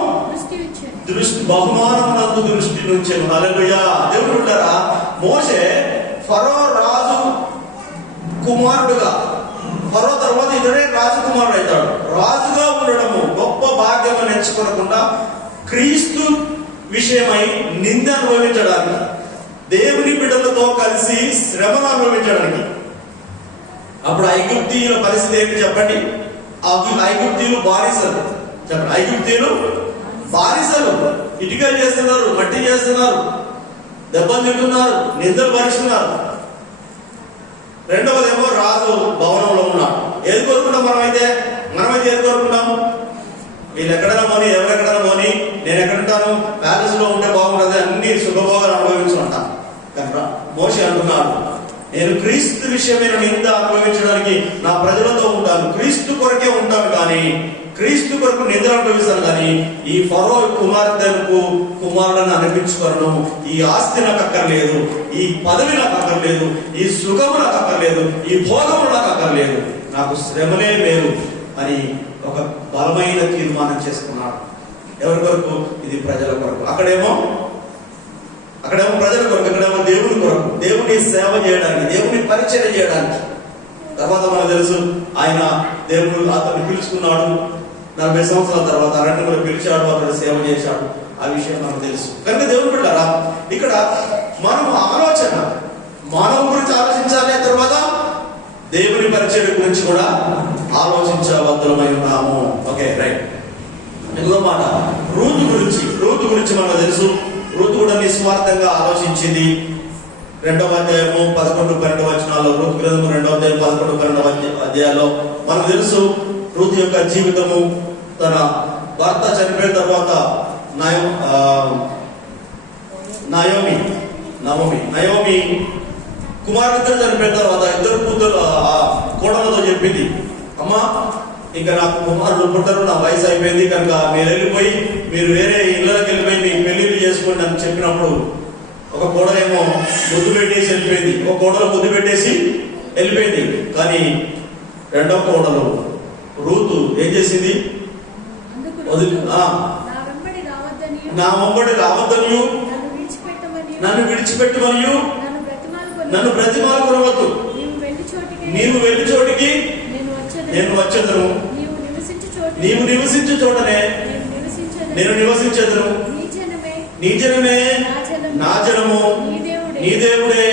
బహుమానమునందు దృష్టి నుంచెను. హల్లెలూయా. దేవుడు ఉంటారా? మోషే ఫరో రాజు కుమారుడుగా, ఫరో తర్వాత ఇతడే రాజకుమారుడు అవుతాడు. రాజుగా ఉండడము గొప్ప భాగ్యం ఎంచుకోకుండా క్రీస్తు విషయమై నింద అనుభవించడానికి, దేవుని బిడ్డలతో కలిసి శ్రమను అనుభవించడానికి. అప్పుడు ఐగుప్తీయుల పరిస్థితి ఏంటి చెప్పండి? ఐగుప్తీయులు బానిసలు. చెప్పండి, ఐగుప్తీయులు బానిసలు. ఇటుకలు చేస్తున్నారు, మట్టి చేస్తున్నారు, దెబ్బలు తింటున్నారు, నిందలు భరిస్తున్నారు. రెండవదేమో రాజు భవనంలో ఉన్నాడు. ఏది కోరుకుంటాం మనమైతే ఏది కోరుకుంటాము? వీళ్ళు ఎక్కడైనా పోని, ఎవరెక్కడైనా పోని, నేను ఎక్కడుంటాను, ప్యాలెస్ లో ఉంటే బాగుంటుంది, అన్ని సుఖభోగాలు అనుభవించుకుంటాను. కనుక మోషే అంటున్నాడు, నేను క్రీస్తు విషయమైన నింద అనుభవించడానికి నా ప్రజలతో ఉంటాను, క్రీస్తు కొరకే ఉంటాను, కానీ క్రీస్తు కొరకు నింద అనుభవిస్తాను, కానీ ఈ ఫరో కుమారుడని అనిపించుకోను. ఈ ఆస్తి నాకు అక్కర్లేదు, ఈ పదవి నాకు అక్కర్లేదు, ఈ సుఖము నాకు అక్కర్లేదు, ఈ భోగము నాకు అక్కర్లేదు, నాకు శ్రమలే మేలు అని ఒక బలమైన తీర్మానం చేసుకున్నాడు. ఎవరి కొరకు? ఇది ప్రజల కొరకు. అక్కడేమో ప్రజల కొరకు, ఇక్కడేమో దేవుని కొరకు, దేవుని సేవ చేయడానికి, దేవుని పరిచయం చేయడానికి. తర్వాత మనకు తెలుసు, ఆయన దేవుడు అతన్ని పిలుచుకున్నాడు. 40 సంవత్సరాల తర్వాత అరణ్యంలో పిలిచాడు, అతడు సేవ చేశాడు. ఆ విషయం మనకు తెలుసు. కనుక దేవుని బిడ్డలారా, ఇక్కడ మనం ఆలోచన మానవ గురించి ఆలోచించాలి, తర్వాత దేవుని పరిచయం గురించి కూడా ఆలోచించవద్దమై ఉన్నాము. Okay, right. ఇంకో మాట, రూతు గురించి మనకు తెలుసు. రూతు కూడా నిస్వార్థంగా ఆలోచించింది. 2వ అధ్యాయము 11-12 వచనాల్లో, రూతు గ్రంథము 2వ అధ్యాయం 11-12 అధ్యాయాల్లో మనకు తెలుసు రూతు యొక్క జీవితము. తన భర్త చనిపోయిన తర్వాత నాయోమి నయోమి కుమారుడిద్దరు చనిపోయిన తర్వాత ఇద్దరు కూతురు కోడలతో చెప్పింది, అమ్మా ఇంకా నాకు కుమారుడు పుట్టరు, నా వయసు అయిపోయింది కనుక మీరు వెళ్ళిపోయి మీరు వేరే ఇళ్ళకి వెళ్ళిపోయి మీ పెళ్లిళ్ళు చేసుకోండి అని చెప్పినప్పుడు ఒక కోడలేమో ముద్దు పెట్టేసి వెళ్ళిపోయింది, ఒక కోడలు ముద్దు పెట్టేసి వెళ్ళిపోయింది. కానీ రెండో కోడలు రూతు ఏం చేసింది? నా వెంబడి రావద్దనియు నన్ను విడిచిపెట్టమనియు నన్ను బ్రతిమాలుకొనవద్దు, నీవు వెళ్ళి చోటికి నేను వచ్చేదను, నీవు నివసించు చోటనే నేను నివసించేదను, నీ జనమే నా జనము, నీ దేవుడే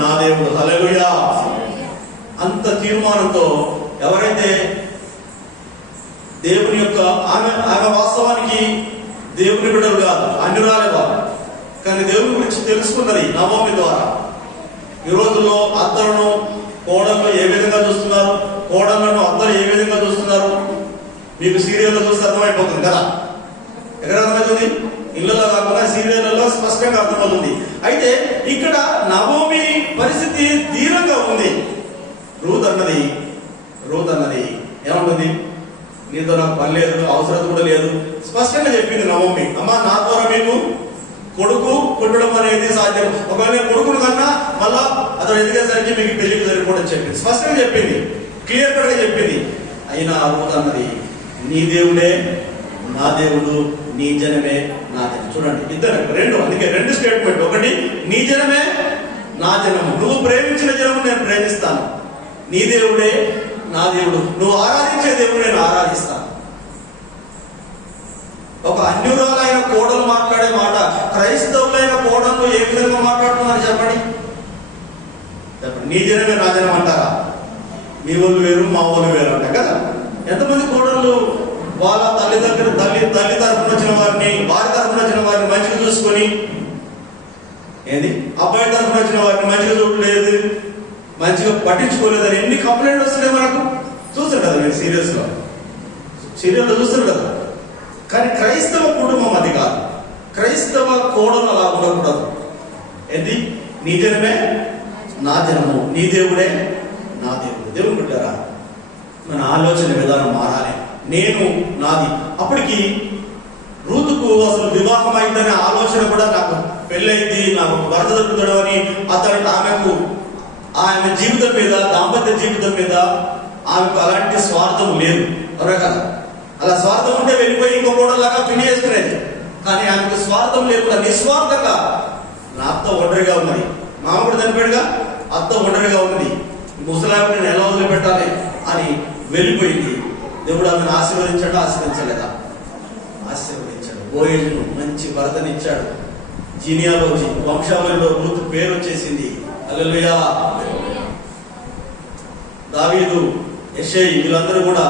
నా దేవుడు. హల్లెలూయా. అంత తీర్మానంతో ఎవరైతే దేవుని యొక్క ఆమె వాస్తవానికి దేవుని బిడ్డలు కాదు, అన్యురాలే వారు, కానీ దేవుని గురించి తెలుసుకున్నది నవమి ద్వారా. ఈ రోజుల్లో అత్తలను కోడలను ఏ విధంగా చూస్తున్నారు, కోడలను అత్తలు ఏ విధంగా చూస్తున్నారు మీకు సీరియల్లో చూస్తే అర్థమైపోతుంది కదా. ఎక్కడ అర్థమవుతుంది? ఇళ్లలో కాకుండా సీరియళ్లలో స్పష్టంగా అర్థమవుతుంది. అయితే ఇక్కడ నవోమి పరిస్థితి తీవ్రంగా ఉంది. రూత్ అన్నది ఏమంటుంది? నీతో నాకు పని లేదు, అవసరం కూడా లేదు, స్పష్టంగా చెప్పింది నవోమి. అమ్మా నా ద్వారా మీకు కొడుకు పుట్టడం అనేది సాధ్యం, ఒకవేళ కొడుకును కన్నా మళ్ళా అతను ఎదిగేసరికి మీకు పెళ్లికి సరిపోవడం చెప్పింది, స్పష్టంగా చెప్పింది, క్లియర్ కట్ గా చెప్పింది. అయినా రూత్ అన్నది నీ దేవుడే నా దేవుడు, నీ జనమే నా జనం. చూడండి ఇద్దరు రెండు, అందుకే రెండు స్టేట్మెంట్. ఒకటి నీ జనమే నా జనము, నువ్వు ప్రేమించిన జనము నేను ప్రేమిస్తాను, నీ దేవుడే నా దేవుడు, నువ్వు ఆరాధించే దేవుడు నేను ఆరాధిస్తాను. ఒక అన్యురాలైన కోడలు మాట్లాడే మాట క్రైస్తవులైన కోడలు ఏ విధంగా మాట్లాడుతున్నారు చెప్పండి. నీ జనమే నా జనం అంటారా? మీ వాళ్ళు వేరు మా వాళ్ళు వేరు అంట కదా. ఎంతమంది కోడళ్ళు వాళ్ళ తల్లి తరఫున వచ్చిన వారిని, వారి తరఫున వచ్చిన వారిని మంచిగా చూసుకొని, ఏంది అబ్బాయి తరఫున వచ్చిన వారిని మంచిగా చూడలేదు, మంచిగా పట్టించుకోలేదని ఎన్ని కంప్లైంట్ వస్తున్నాయి మనకు. చూస్తారు కదా మీరు సీరియల్లో చూస్తారు కదా. కానీ క్రైస్తవ కుటుంబం అది కాదు, క్రైస్తవ కోడలు అలా ఉండకూడదు. ఏంటి? నీ జనమే నా జనము, నీ దేవుడే నా దేవుడు. దేవుడు బిడ్డారా, మన ఆలోచన విధానం మారాలి. నేను నాది. అప్పటికి రూతుకు అసలు వివాహం అయిందనే ఆలోచన కూడా, నాకు పెళ్ళైంది, నాకు భర్త దొరుకుతాడు అని అతను ఆమె జీవితం మీద, దాంపత్య జీవితం మీద ఆమెకు అలాంటి స్వార్థం లేదు. అవునా కదా? అలా స్వార్థం ఉంటే వెళ్ళిపోయి ఇంకో కోడలాగా పిన్ని చేసుకునేది. కానీ ఆమెకు స్వార్థం లేకుండా నిస్వార్థంగా, నా అత్త ఒంటరిగా ఉన్నది, మామ కూడా చనిపోయాడుగా, అత్త ఒంటరిగా ఉంది, ముసలావిని నేను ఎలా వదిలిపెట్టాలి అని వెళ్ళిపోయింది. దేవుడు ఆమెను ఆశీర్వదించలేదా? ఆశీర్వదించాడు. బోయేజును మంచి భర్తనిచ్చాడు. జీనియాలజీ వంశావళిలో రూతు పేరు వచ్చేసింది. హల్లెలూయా. దావీదు, యెషయి వీళ్ళందరూ కూడా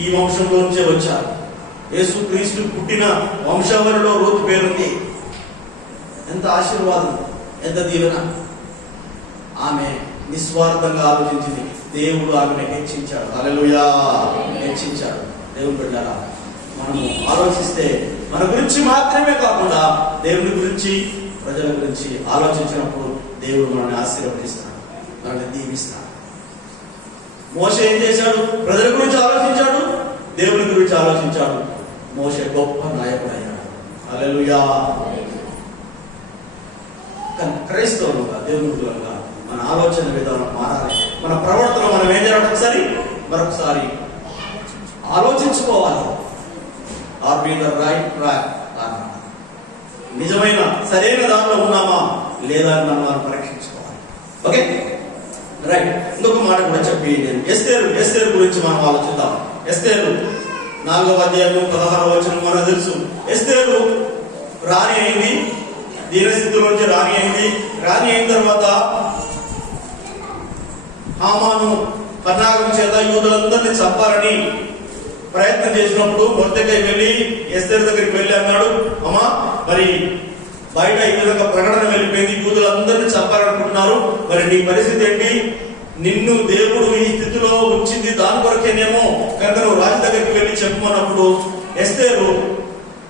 ఈ వంశంలో నుంచే వచ్చారు. యేసు క్రీస్తు పుట్టిన వంశావళిలో రూతు పేరుంది. ఎంత ఆశీర్వాదం, ఎంత దీవెన. ఆమె నిస్వార్థంగా ఆలోచించింది. దేవుడు ఆమెను హెచ్చించాడు. హల్లెలూయా. హెచ్చించాడు. దేవుడు బిడ్డలారా, మనము ఆలోచిస్తే మన గురించి మాత్రమే కాకుండా దేవుని గురించి, ప్రజల గురించి ఆలోచించినప్పుడు దేవుడు మనల్ని ఆశీర్వదిస్తాడు, మనల్ని దీవిస్తాడు. మోషే ఏం చేశాడు? ప్రజల గురించి ఆలోచించాడు, దేవుని గురించి ఆలోచించాడు. మోషే గొప్ప నాయకుడు అయ్యాడు. హల్లెలూయా. క్రైస్తవులుగా, దేవుని బిడ్డలుగా మన ఆలోచన విధానం మారాలి. మన ప్రవర్తన మనం ఏం చేయాలి? మరొకసారి ఆలోచించుకోవాలి. Are we the right track? నిజమైన సరైన దాంట్లో ఉన్నామా లేదా అని మనం పరీక్షించుకోవాలి. Okay right. ఇంకొక మాట కూడా చెప్పి నేను ఎస్తేరు గురించి మనం ఆలోచిద్దాం. ఎస్తేరు 4వ అధ్యాయం 16వ వచనం మనకు తెలుసు. ఎస్తేరు రాణి అయింది, దీనస్థితిలోంచి రాణి అయింది. రాణి అయిన తర్వాత హామాను పన్నాగం చేత యూదులందరినీ చంపాలని ప్రయత్నం చేసినప్పుడు మొర్దెకై వెళ్ళి ఎస్తేరు దగ్గరికి వెళ్ళి అన్నాడు, అమ్మా మరి బయట ఈ విధంగా ప్రకటన వెళ్ళిపోయింది, యూదులందరినీ చంపాలనుకుంటున్నారు, మరి నీ పరిస్థితి ఏంటి? నిన్ను దేవుడు ఈ స్థితిలో ఉంచింది దాని కొరకేనేమో, కనుక నువ్వు రాజు దగ్గరికి వెళ్ళి చెప్పుకున్నప్పుడు ఎస్తేరు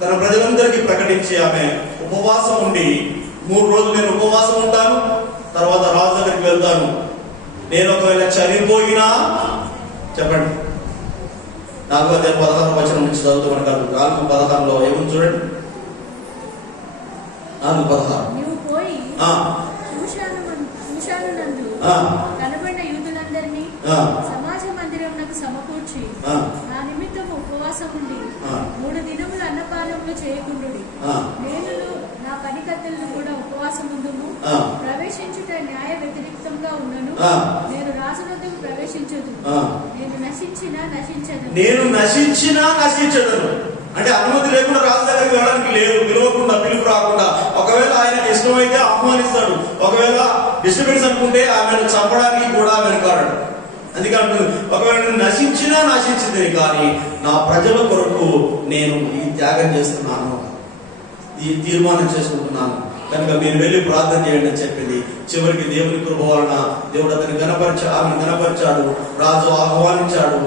తన ప్రజలందరికీ ప్రకటించి ఆమె ఉపవాసం ఉండి 3 రోజులు నేను ఉపవాసం ఉంటాను, తర్వాత రాజు దగ్గరికి వెళ్తాను. నేను ఒకవేళ చనిపోయినా, చెప్పండి, 4:16 నుంచి చదువుతూ మనకు 4:16 ఏముంది చూడండి. 4:16 కనబడిన యూదులందరినీ సమాజ మందిరమునకు సమకూర్చి నా నిమిత్తము ఉపవాసం ఉండి 3 దినములు అన్నపానములు చేయకుండుడి. నేను నా పనికత్తెలను కూడా ఉపవాసం ఉండును. ప్రవేశించుట న్యాయ వ్యతిరేక్తంగా ఉన్నను. నేను రాజునొద్దకు ప్రవేశించదు. నేను నశించినా నశించదను. అంటే అనుమతి లేకుండా రాజు దగ్గరికి వెళ్ళడానికి లేదు. పిలువకుండా, పిలుపు రాకుండా, ఒకవేళ ఆయనకి ఇష్టమైతే ఆహ్వానిస్తాడు, ఒకవేళ డిస్టర్బెన్స్ అనుకుంటే ఆమెను చంపడానికి కూడా వెనుకాడు. అందుకంటే ఒకవేళ నశించినా నశించింది, కానీ నా ప్రజల కొరకు నేను ఈ త్యాగం చేస్తున్నాను, ఈ తీర్మానం చేసుకుంటున్నాను, కనుక మీరు వెళ్ళి ప్రార్థన చేయండి అని చెప్పింది. చివరికి దేవుని కృప వలన దేవుడు అతన్ని ఆమెను గణపరిచాడు. రాజు ఆహ్వానించాడు,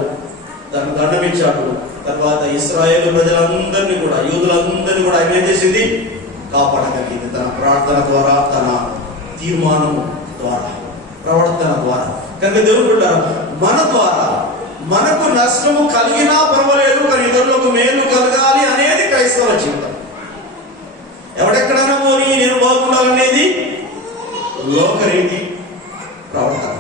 తనకు దండమిచ్చాడు. తర్వాత ఇశ్రాయేలు ప్రజలందరినీ కూడా, యూదులందరినీ కూడా ఆయన ఏం చేసింది? కాపాడగలిగింది. తన ప్రార్థన ద్వారా, తన తీర్మానం ద్వారా, ప్రవర్తన ద్వారా. కనుక దేవుడు మన ద్వారా మనకు నష్టము కలిగినా పర్వాలేదు, కానీ ఇతరులకు మేలు కలగాలి అనేది క్రైస్తవ జీవితం. ఎవడెక్కడైనా పోని నేను బాగుండాలనేది లోకరీతి ప్రవర్తన.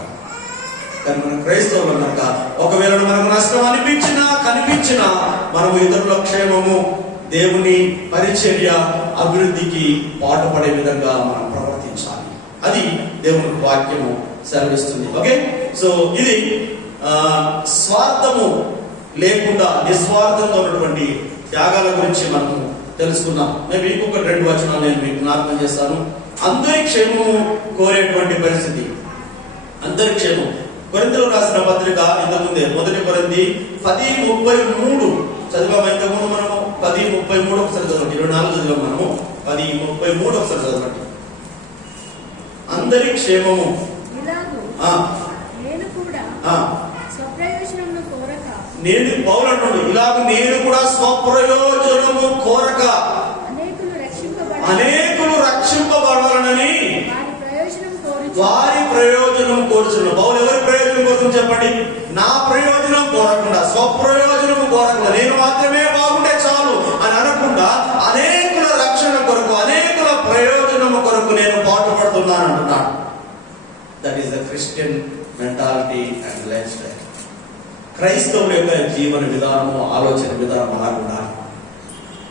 కానీ మన క్రైస్తవులు కనుక ఒకవేళ మనకు నష్టం అనిపించినా కనిపించినా మనము ఇతరుల క్షేమము, దేవుని పరిచర్య, అభివృద్ధికి పాటుపడే విధంగా మనం ప్రవర్తించాలి. అది దేవుని వాక్యము సెలవిస్తుంది. ఓకే, సో ఇది స్వార్థము లేకుండా నిస్వార్థంగా ఉన్నటువంటి త్యాగాల గురించి మనము తెలుసుకున్నాం. నేను ఇంకొక 2 వచనాలు నేను మీకు జ్ఞాపకం చేస్తాను. అందరి క్షేమము కోరేటువంటి పరిస్థితి, అందరి క్షేమం. కొరింథీయులకు రాసిన పత్రిక ఇంతకుముందే 1 కొరింథీ 10:33 చదివాము. ఇంతకుముందు మనము 10:33 ఒకసారి చదవండి. 24 చదివాము మనము, 10:33 ఒకసారి చదవండి. అందరి క్షేమము. నేను పౌలు అంటున్నాడు, ఇలాగ నేను కూడా స్వప్రయోజనము కోరక అనేకులు రక్షింపబడాలని వారి ప్రయోజనం కోరుచున్నాను. పౌలు ఎవరి ప్రయోజనం కోసం చెప్పండి? నా ప్రయోజనం కోరకుండా, స్వప్రయోజనం కోరకుండా, నేను మాత్రమే బాగుంటే చాలు అని అనకుండా అనేకుల రక్షణ కొరకు, అనేకుల ప్రయోజనం కొరకు నేను పాటుపడుతున్నాను అంటున్నాడు. That is the Christian mentality and life style. క్రైస్తవుల యొక్క జీవన విధానము, ఆలోచన విధానం అలా ఉండాలి.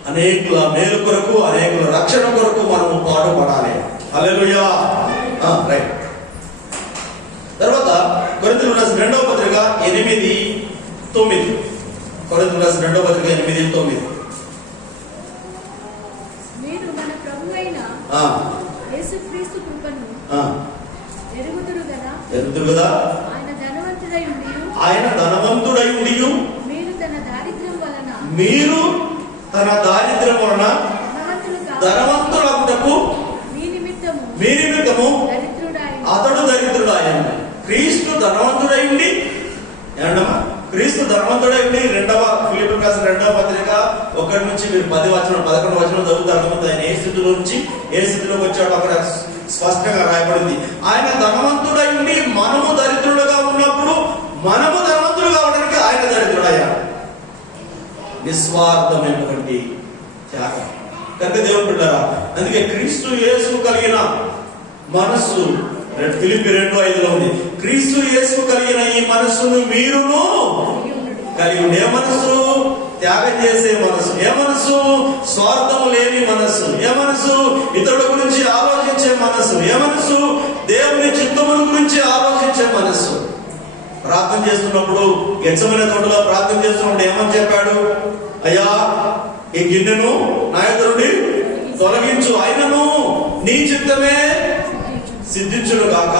అనేకుల మేలు కొరకు, అనేకుల రక్షణ కొరకు మనము పాటుపడాలి. హల్లెలూయా. రైట్. తర్వాత కొరింథీయులకు రాసిన 2వ పత్రిక 8:9. కొరింథీయులకు రాసిన 2వ పత్రిక 8:9. మీరు మన ప్రభువైన యేసుక్రీస్తు కృపను ఎరుగుదురు కదా. ఆయన ధనవంతుడై ఉండియు మీరు తన దారిద్ర్యం వలన ధనవంతులగుటకు మీ నిమిత్తము అతడు దరిద్రుడాయను. క్రీస్తు ధనవంతుడై ఉండి, ఏమంటమ్మా, క్రీస్తు ధనవంతుడై ఉండి. ఫిలిప్పీయులకు రాసిన 2వ పత్రిక 1 నుంచి మీరు 10 వచనం 11 వచనం చదువుతారు. అర్థమవుతుంది ఆయన ఏ స్థితిలో నుంచి ఏ స్థితిలోకి వచ్చాడు అక్కడ స్పష్టంగా రాయబడింది. ఆయన ధనవంతుడై ఉండి మనము దరిద్రులుగా ఉన్నప్పుడు మనము ధనవంతులు కావడానికి ఆయన దరిద్రుడయ్యాడు. నిస్వార్థమైనటువంటి త్యాగం. కనుక దేవుడు బిడ్డలారా, అందుకే క్రీస్తు యేసు కలిగిన మనస్సు, ఫిలిప్పీ 2:5 ఉంది. క్రీస్తు యేసు కలిగిన ఈ మనస్సును మీరును కలిగి ఉండే మనస్సు, త్యాగం చేసే మనసు. ఏ మనసు? స్వార్థం లేని మనస్సు. ఏ మనసు? ఇతరుల గురించి ఆలోచించే మనస్సు. ఏ మనసు? దేవుని చిత్తముల గురించి ఆలోచించే మనస్సు. ప్రార్థన చేస్తున్నప్పుడు, గెత్సెమనే తోటలో ప్రార్థన చేస్తున్నప్పుడు ఏమని చెప్పాడు? అయ్యా, ఈ గిన్నెను నా ఎదుట నుండి తొలగించు, అయినను నీ చిత్తమే సిద్ధించును గాక.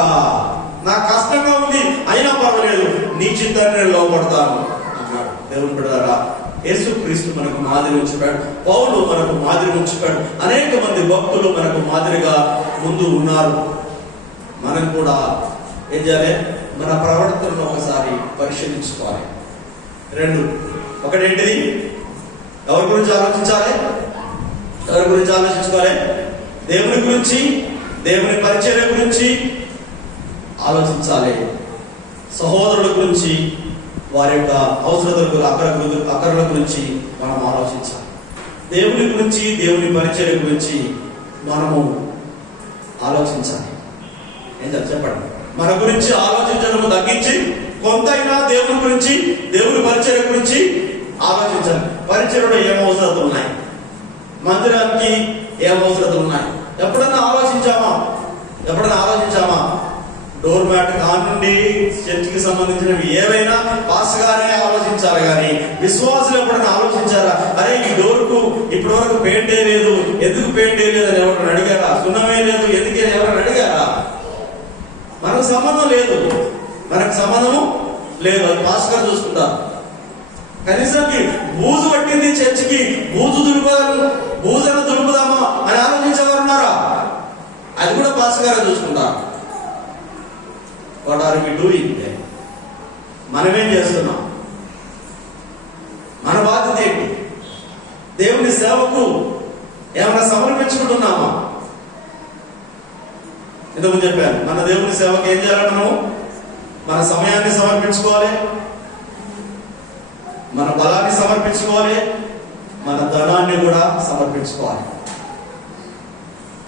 నాకు కష్టంగా ఉంది, అయినా పర్వాలేదు, నీ చిత్తాన్ని నేను లోపడతాను అన్నాడు. దేవుని బిడ్డలారా, యేసుక్రీస్తు మనకు మాదిరి ఉంచిపాడు. పౌలు మనకు మాదిరి ఉంచిపాడు. అనేక మంది భక్తులు మనకు మాదిరిగా ముందు ఉన్నారు. మనం కూడా ఏం చేయాలి? మన ప్రవర్తనను ఒకసారి పరిశీలించుకోవాలి. 2, ఒకటేంటిది? ఎవరి గురించి ఆలోచించాలి? ఎవరి గురించి ఆలోచించుకోవాలి? దేవుని గురించి, దేవుని పరిచర్య గురించి ఆలోచించాలి. సహోదరుల గురించి, వారి యొక్క అవసరతలకు అక్కరల గురించి మనం ఆలోచించాలి. దేవుని గురించి, దేవుని పరిచర్య గురించి మనము ఆలోచించాలి. ఏం చెప్పండి? మన గురించి ఆలోచించడం తగ్గించి కొంతైనా దేవుని గురించి, దేవుని పరిచర్య గురించి ఆలోచించాలి. పరిచర్యలో ఏం అవసరతలు ఉన్నాయి, మందిరానికి ఏం అవసరతలు ఉన్నాయి, ఎప్పుడన్నా ఆలోచించామా? డోర్ మ్యాట్ కానుండి చర్చికి సంబంధించినవి ఏవైనా పాస్టర్ గారే ఆలోచించాలి. కానీ విశ్వాసులు ఎప్పుడైనా ఆలోచించారా? అరే, ఈ డోర్కు ఇప్పటి వరకు పెయింట్ వేయలేదు, ఎందుకు పెయింట్ వేయలేదు అని ఎవరైనా అడిగారా? సున్నమే లేదు ఎందుకు ఎవరైనా అడిగారా? మనకు సంబంధం లేదు. అది పాస్టర్ గారు చూసుకుంటారు. కనీసం బూజు పట్టింది చర్చికి, బూజను దులుపుదామా అని ఆలోచించేవారు ఉన్నారా? అది కూడా పాస్టర్ గారు చూసుకుంటారు. What are we doing? మనమేం చేస్తున్నాం? మన బాధ్యత ఏంటి? దేవుని సేవకు ఏమైనా సమర్పించుకుంటున్నామా? ఇంతకుముందు చెప్పాను, మన దేవుని సేవకు ఏం చేయాలి? మనం మన సమయాన్ని సమర్పించుకోవాలి, మన బలాన్ని సమర్పించుకోవాలి, మన ధనాన్ని కూడా సమర్పించుకోవాలి.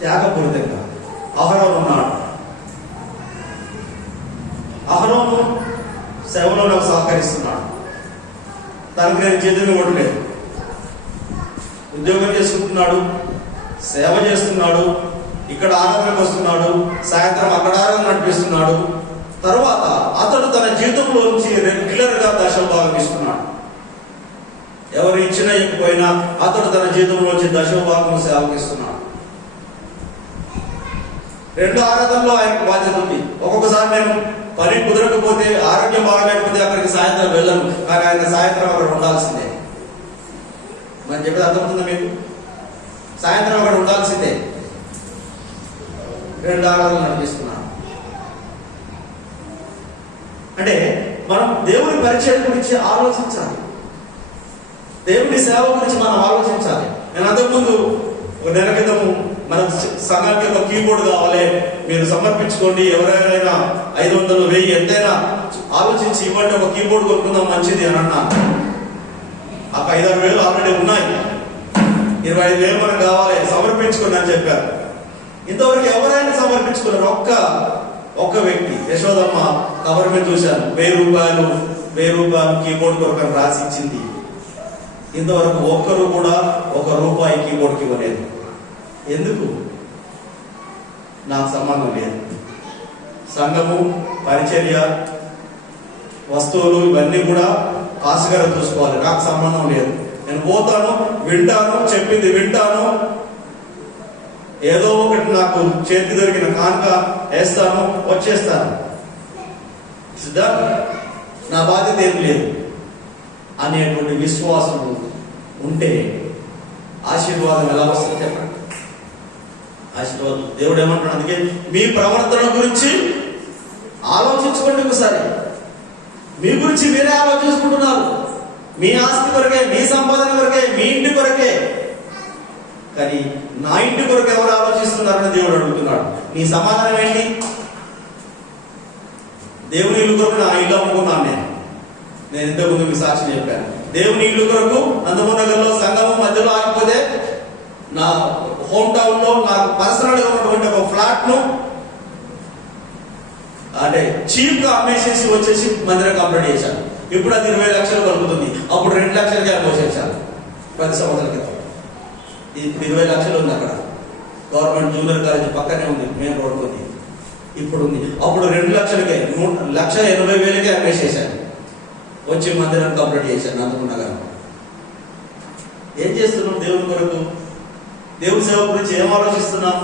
త్యాగపూరితంగా అహరోను ఉన్నాడు. అహరోను సేవలో నాకు సహకరిస్తున్నాడు. తనకు నేను జీతం ఇవ్వట్లేదు, ఉద్యోగం చేసుకుంటున్నాడు, సేవ చేస్తున్నాడు, ఇక్కడ ఆరాధనకు వస్తున్నాడు, సాయంత్రం అక్కడ ఆరాధన నడిపిస్తున్నాడు. తర్వాత అతడు తన జీవితంలో నుంచి రెగ్యులర్ గా దశభాగం ఇస్తున్నాడు. ఎవరు ఇచ్చినా ఇవ్వకపోయినా అతడు తన జీవితంలోంచి దశభాగం సేవకు ఇస్తున్నాడు. 2 ఆరాధనలో ఆయనకు బాధ్యత ఉంది. ఒక్కొక్కసారి నేను పని కుదరకపోతే, ఆరోగ్యం బాగలేకపోతే అక్కడికి సాయంత్రం వెళ్ళను, కానీ ఆయన సాయంత్రం అక్కడ ఉండాల్సిందే. మనం చెప్పేది అర్థమవుతుందా మీకు? సాయంత్రం అక్కడ ఉండాల్సిందే. 2 ఆరాధనలు నడిపిస్తున్నాను అంటే మనం దేవుని పరిచయం గురించి ఆలోచించాలి, దేవుని సేవ గురించి మనం ఆలోచించాలి. నేను అంతకుముందు 1 నెల క్రితము మన సంఘానికి ఒక కీబోర్డ్ కావాలి, మీరు సమర్పించుకోండి, ఎవరైనా 500, 1000 ఎంతైనా ఆలోచించి ఇవ్వండి, ఒక కీబోర్డ్ కొనుక్కుందాం మంచిది అని అన్నాను. ఆ 5-6 వేలు ఆల్రెడీ ఉన్నాయి, 25,000 మనకు కావాలి, సమర్పించుకోండి అని చెప్పారు. ఇంతవరకు ఎవరైనా సమర్పించుకున్నారు? ఒక్క వ్యక్తి, యశోదమ్మ కవర్ మీద చూశాను, 1000 రూపాయలు కీబోర్డ్ కొరకు రాసి ఇచ్చింది. ఇంతవరకు ఒక్కరు కూడా ₹1 కీబోర్డ్కి ఇవ్వలేదు. ఎందుకు? నాకు సంబంధం లేదు. సంఘము, పరిచర్య, వస్తువులు ఇవన్నీ కూడా పాస్టర్ గారు చూసుకోవాలి, నాకు సంబంధం లేదు. నేను పోతాను, వింటాను, చెప్పింది వింటాను, ఏదో ఒకటి నాకు చేతికి దొరికిన కానుక వేస్తాను, వచ్చేస్తాను, నా బాధ్యత ఏం లేదు అనేటువంటి విశ్వాసం ఉంటే ఆశీర్వాదం ఎలా వస్తుంది చెప్పండి? ఆశీర్వాదం దేవుడు ఏమంటున్నాడు? అందుకే మీ ప్రవర్తన గురించి ఆలోచించుకోండి. ఒకసారి మీ గురించి మీరే ఆలోచించుకుంటున్నారు, మీ ఆస్తి కొరకే, మీ సంపాదన కొరకే, మీ ఇంటి కొరకే. కానీ నా ఇంటి కొరకు ఎవరు ఆలోచిస్తున్నారని దేవుడు అడుగుతున్నాడు. నీ సమాధానం ఏంటి? దేవుని ఇల్లు కొరకు నా ఇల్లు అమ్ముకున్నాను నేను ఇంతకుముందు మీకు సాక్షి చెప్పాను. దేవుని ఇల్లు కొరకు నందమూనగర్లో సంఘము మధ్యలో ఆగిపోతే నా హోమ్ టౌన్ లో నాకు పర్సనల్ గా ఉన్నటువంటి ఒక ఫ్లాట్ ను అంటే చీప్ గా అమ్మేసేసి వచ్చేసి మందిరం కంప్లీట్ చేశాను. ఇప్పుడు అది 20 లక్షలు కలుగుతుంది. అప్పుడు 2 లక్షలకి అమ్మేసేసాను 10 సంవత్సరాల క్రితం. ఇప్పుడు 20 లక్షలు ఉంది. అక్కడ గవర్నమెంట్ జూనియర్ కాలేజ్ పక్కనే ఉంది, మెయిన్ రోడ్ ఉంది. ఇప్పుడు ఉంది. అప్పుడు 2 లక్షలకే 1,80,000కే అమ్మేసేసాను, వచ్చి మందిరం కంప్లీట్ చేశాను నందమూనగర్. ఏం చేస్తున్నాం దేవుని కొరకు? దేవుని సేవ గురించి ఏం ఆలోచిస్తున్నాం?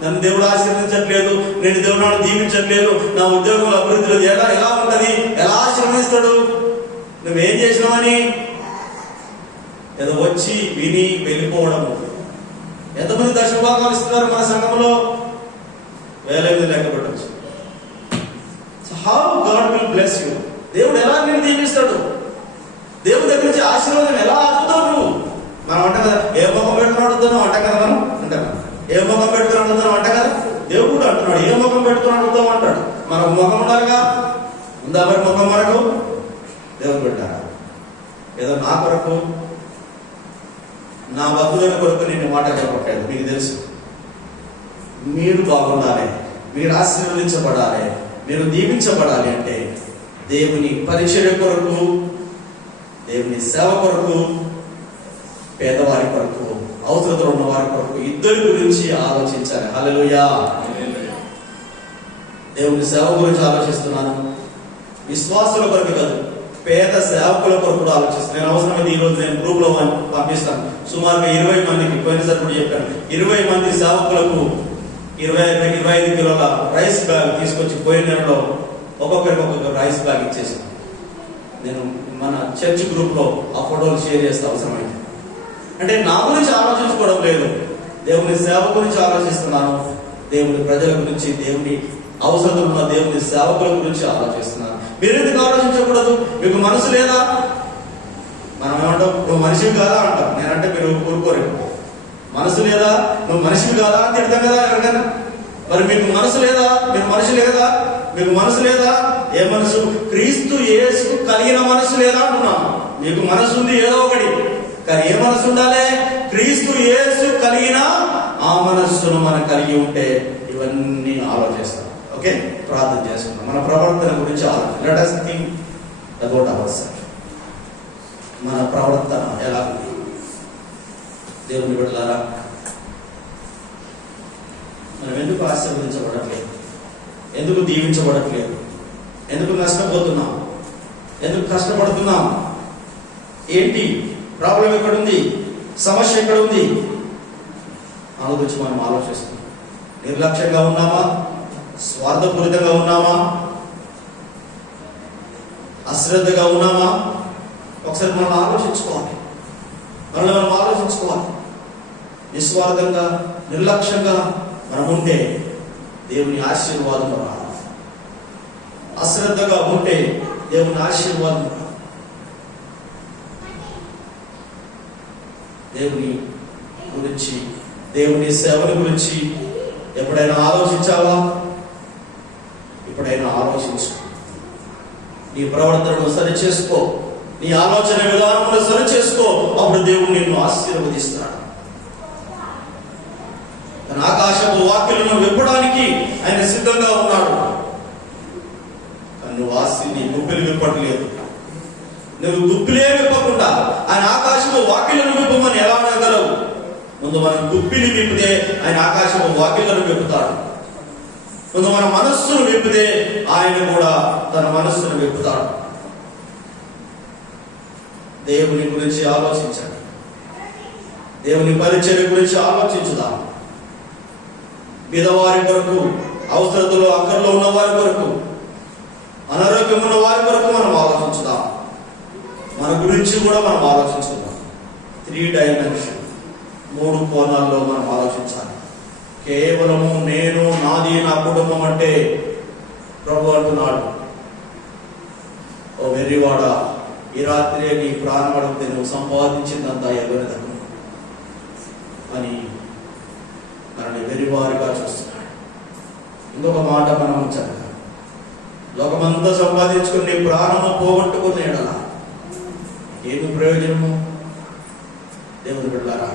నన్ను దేవుడు ఆశీర్వదించట్లేదు, నేను దేవుడు దీవించట్లేదు, నా ఉద్యోగం అభివృద్ధిలో ఎలా ఉంటది, ఎలా ఆశీర్వదిస్తాడు? నువ్వేం చేసినావని ఏదో వచ్చి విని వెళ్ళిపోవడం. ఎంతమంది దశభాగాలు ఇస్తున్నారు మన సంఘంలో? 1000 లెక్క పెట్టచ్చు. How God will bless you? దేవుడు ఎలా నేను దీవిస్తాడు? దేవుడి దగ్గర నుంచి ఆశీర్వాదం ఎలా ఆడుతావు నువ్వు? మనం అంటాం కదా, ఏ ముఖం పెట్టుకుని అడుగుతాను అంటాం కదా, మనం అంటాం ఏ ముఖం పెట్టుకుని అడుగుతాం అంట కదా, దేవుడు కూడా అంటున్నాడు ఏ ముఖం పెట్టుకుని అడుగుతాం అంటాడు. మనకు ముఖం ఉన్నారుగా, ఉందా మరి ముఖం మనకు? దేవుడు పెట్టారా? ఏదో నా కొరకు, నా భక్తుల కొరకు నేను మాట చెప్పట్లేదు. మీకు తెలుసు, మీరు బాగుండాలి, మీరు ఆశీర్వదించబడాలి, మీరు దీవించబడాలి అంటే దేవుని పరిచర్య కొరకు, దేవుని సేవ కొరకు, పేదవారి కొరకు, అవసరతలు ఉన్న వారి కొరకు, ఇద్దరి గురించి ఆలోచించాలి. హల్లెలూయా. దేవుని సేవ గురించి ఆలోచిస్తున్నాను, విశ్వాసుల కొరకు కాదు, పేద సేవకుల కొరకు కూడా ఆలోచిస్తాను. నేను అవసరమైతే ఈరోజు నేను గ్రూప్ లో పంపిస్తాను. సుమారుగా 20 మందికి, పోయినసారి కూడా చెప్పాను, 20 మంది సేవకులకు 25 కిలోల రైస్ బ్యాగ్ తీసుకొచ్చి పోయిన నెలలో ఒక్కొక్కరికి రైస్ బ్యాగ్ ఇచ్చేసాను. నేను మన చర్చ్ గ్రూప్ లో ఆ ఫోటోలు షేర్ చేస్తే అవసరమైతే. అంటే నా గురించి ఆలోచించుకోవడం లేదు, దేవుని సేవ గురించి ఆలోచిస్తున్నాను, దేవుని ప్రజల గురించి, దేవుని అవసరం ఉన్న దేవుని సేవకుల గురించి ఆలోచిస్తున్నాను. మీరు ఎందుకు ఆలోచించకూడదు? మీకు మనసు లేదా? మనం ఏమంటాం, నువ్వు మనిషివి కాదా అంటాం. నేనంటే మీరు ఊరుకోరు. మనసు లేదా, నువ్వు మనిషివి కాదా అని తిడతాం కదా ఎవరికైనా. మరి మీకు మనసు లేదా? మీరు మనిషి లేదా? మీకు మనసు లేదా? ఏ మనసు? క్రీస్తు యేసు కలిగిన మనసు లేదా అంటున్నాను. మీకు మనసు ఉంది ఏదో ఒకటి, కానీ ఏ మనసు ఉండాలి? క్రీస్తు యేసు కలిగిన ఆ మనస్సును మనం కలిగి ఉంటే ఇవన్నీ ఆలోచిస్తాం. ఓకే, ప్రార్థన చేసుకుందాం. మన ప్రవర్తన గురించి ఆలోచన. Let us think about ourselves. మన ప్రవర్తన ఎలా ఉంది? దేవుని బిడ్డలారా, మనం ఎందుకు ఆశీర్వదించబడట్లేదు? ఎందుకు దీవించబడట్లేదు? ఎందుకు నష్టపోతున్నాం? ఎందుకు కష్టపడుతున్నాం? ఏంటి ప్రాబ్లం? ఎక్కడుంది? సమస్య ఎక్కడుంది? దాని గురించి మనం ఆలోచిస్తున్నాం. నిర్లక్ష్యంగా ఉన్నామా? స్వార్థపూరితంగా ఉన్నామా? అశ్రద్ధగా ఉన్నామా? ఒకసారి మనం ఆలోచించుకోవాలి. మనం ఆలోచించుకోవాలి. నిస్వార్థంగా, నిర్లక్ష్యంగా మనం ఉంటే దేవుని ఆశీర్వాదం రాదు. అశ్రద్ధగా ఉంటే దేవుని ఆశీర్వాదం రాదు. దేవుని గురించి, దేవుని సేవల గురించి ఎప్పుడైనా ఆలోచించావా? ఎప్పుడైనా ఆలోచించు. నీ ప్రవర్తనను సరి చేసుకో, నీ ఆలోచన విధానమును సరి చేసుకో. అప్పుడు దేవుడు నిన్ను ఆశీర్వదిస్తాడు. తన ఆకాశపు వాక్యలను విప్పడానికి ఆయన సిద్ధంగా ఉన్నాడు. కానీ నువ్వు నీ గుప్పిలు విప్పట్లేదు. నువ్వు గుప్పిలే విప్పకుండా ఆయన ఆకాశపు వాక్యలను విప్పమని ఎలా అడగలవు? ముందు మనం గుప్పిని విప్పితే ఆయన ఆకాశపు వాక్యలను విప్పుతాడు. ముందు మన మనస్సును విప్పితే ఆయన కూడా తన మనస్సును విప్పుతాడు. దేవుని గురించి ఆలోచించండి. దేవుని పరిచర్య గురించి ఆలోచించుదాం. పేదవారి కొరకు, అవసరతలో అక్కర్లో ఉన్న వారి కొరకు, అనారోగ్యం ఉన్న వారి కొరకు మనం ఆలోచించుదాం. మన గురించి కూడా మనం ఆలోచించుదాం. 3 డైమెన్షన్, 3 కోణాల్లో మనం ఆలోచించాలి. కేవలము నేను, నాది, నా కుటుంబం అంటే ప్రభు అంటున్నాడు, ఓ వెర్రివాడా, ఈ రాత్రే నీ ప్రాణం అడిగితే నువ్వు సంపాదించిందంతా ఎవరిదను అని మనల్ని వెర్రివారిగా చూస్తున్నాడు. ఇంకొక మాట మనం చదువు, లోకమంతా సంపాదించుకుని నీ ప్రాణము పోగొట్టుకుని ఎడలా ఏమి ప్రయోజనము? దేవుని బిడ్డలారా,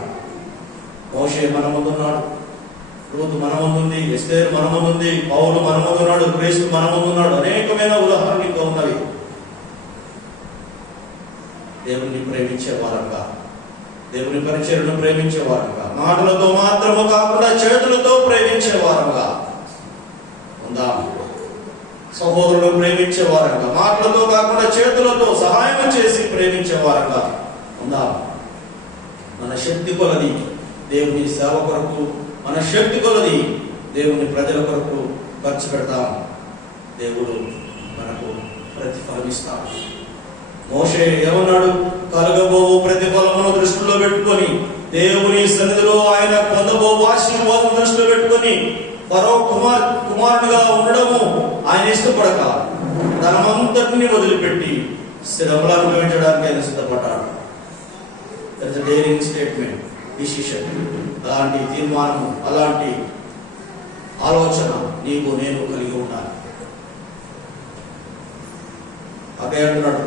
మోషే మన ముందున్నాడు, రూతు మన ముందుంది, ఎస్తేరు మన ముందుంది, పౌలు మన ముందున్నాడు, క్రీస్తు మన ముందున్నాడు. అనేకమైన ఉదాహరణలు ఇంకా ఉన్నవి. దేవుని ప్రేమించే వారంగా, దేవుని పరిచర్యను ప్రేమించే వారంగా, మాటలతో మాత్రము కాకుండా చేతులతో ప్రేమించే వారంగా ఉందాం. సహోదరులను ప్రేమించే వారంగా, మాటలతో కాకుండా చేతులతో సహాయం చేసి ప్రేమించే వారంగా ఉందాం. మన శక్తి కొలది దేవుని సేవ కొరకు, మన శక్తి కొలది దేవుని ప్రజల కొరకు ఖర్చు పెడతాం. దేవుడు మనకు ప్రతిఫలం ఇస్తాడు. మోషే ఏమన్నాడు? కలగబోవు ప్రతిఫలమును దృష్టిలో పెట్టుకొని, దేవుని సన్నిధిలో ఆయన పొందబోవు ఆశీర్వాదం దృష్టిలో పెట్టుకొని, ఫరో కుమారుడుగా ఉండడము ఆయన ఇష్టపడక ధనమంతటిని వదిలిపెట్టి శ్రమలు అనుభవించడానికి ఆయన సిద్ధపడ్డాడు. That's a daring statement. Decision, అలాంటి తీర్మానము, అలాంటి ఆలోచన నీకు నేను కలిగి ఉండాలి. అదే అంటున్నాడు,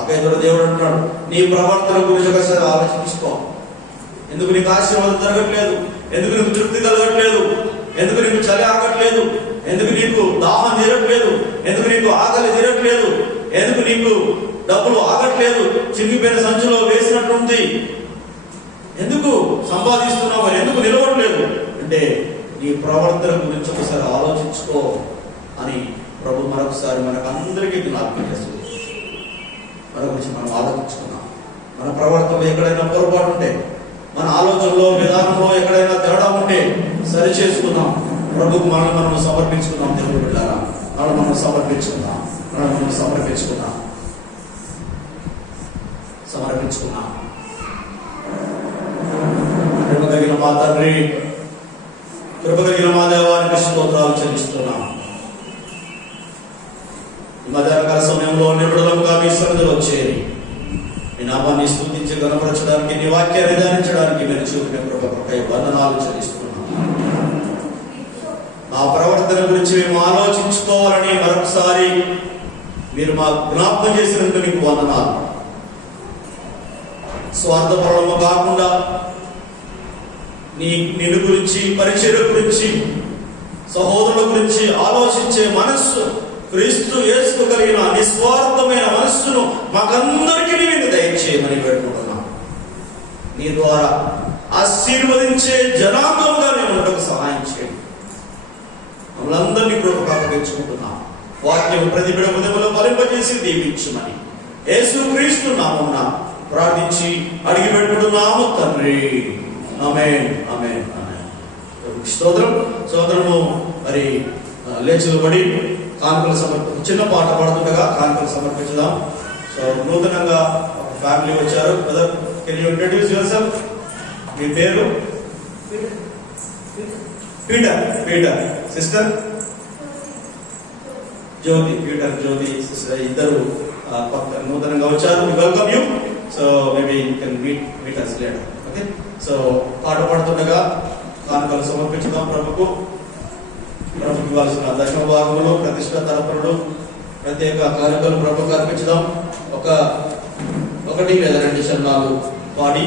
అభేదుడు దేవుడు అంటున్నాడు, నీ ప్రవర్తన గురించి ఒకసారి ఆలోచించుకో. ఎందుకు నీకు ఆశీర్వాదం జరగట్లేదు? ఎందుకు నీకు తృప్తి కలగట్లేదు? ఎందుకు నీకు చలి ఆగట్లేదు? ఎందుకు నీకు దాహం తీరట్లేదు? ఎందుకు నీకు ఆకలి తీరట్లేదు? ఎందుకు నీకు డబ్బులు ఆగట్లేదు? చిరిగిపోయిన సంచులో వేసినట్టుంది. ఎందుకు సంపాదిస్తున్నావు? ఎందుకు నిలవట్లేదు? అంటే నీ ప్రవర్తన గురించి ఒకసారి ఆలోచించుకో అని ప్రభు మరొకసారి మనకు అందరికీ జ్ఞాపకం చేస్తుంది. మన గురించి మనం ఆలోచించుకున్నాం. మన ప్రవర్తనలో ఎక్కడైనా పొరపాటు ఉంటే, మన ఆలోచనలో విధానంలో ఎక్కడైనా తేడా ఉంటే సరి చేసుకుందాం. ప్రభుకు మనల్ని మనం సమర్పించుకుందాం. దేవుడు బిడ్డలారా, మనల్ని మనం సమర్పించుకుందాం. కృప కలిగిన మా తండ్రి, కృప కలిగిన మా దేవానికి స్తోత్రాలు చెల్లిస్తున్నాం. ఈ మధ్యాహ్నకాల సమయంలో నిబుడలుగా మీ సన్నిధిలో చేరి మీ నామాన్ని స్తుతించి గణపరచడానికి, నీ వాక్యాన్ని ధ్యానించడానికి మీరు చూపిన కృపకై వందనాలు చెల్లిస్తున్నాం. మా ప్రవర్తన గురించి మేము ఆలోచించుకోవాలని మరొకసారి మీరు మా జ్ఞాపకం చేసినందుకు నీకు వందనాలు. స్వార్థపరము కాకుండా నిన్ను గురించి, పరిచర్య గురించి, సహోదరుల గురించి ఆలోచించే మనస్సు, క్రీస్తు యేసు కలిగిన నిస్వార్థమైన మనస్సును మాకందరికీ నేను దయచేయమని పెట్టుకుంటున్నాను. నీ ద్వారా ఆశీర్వదించే జనాంగంగా నేను ఉండకు సహాయం చేయండి. మమ్మల్ని అందరినీ కృపకు అప్పగించుకుంటున్నాం. వాక్యం ప్రతి బిడ్డ హృదయంలో ఫలింపజేసి దీవించుమని యేసు క్రీస్తు నామమున ప్రార్థించి అడిగి పెట్టుకుంటున్నాము తండ్రి. ఆమేన్, ఆమేన్, ఆమేన్. స్తోత్రం. సోదరము మరి లేచిబడి కానుకలు చిన్న పాట పాడుతుండగా కానుకలు సమర్పించుదాం. సో నూతనంగా ఒక ఫ్యామిలీ వచ్చారు. Brother, can you introduce yourself? మీ పేరు? Peter. Sister Jyothi. Peter, Jyothi sister ఇద్దరు నూతనంగా వచ్చారు. Welcome you. So maybe you can meet us later. Okay. So పాట పాడుతుండగా కానుకలు సమర్పించుదాం. ప్రభుకు ఇవ్వాల్సిన దశమ భాగములు, ప్రతిష్ట తరపులు, ప్రత్యేక కానుకలు ప్రభుకు అర్పించుదాం. 1 లేదా 2 చరణాలు పాడి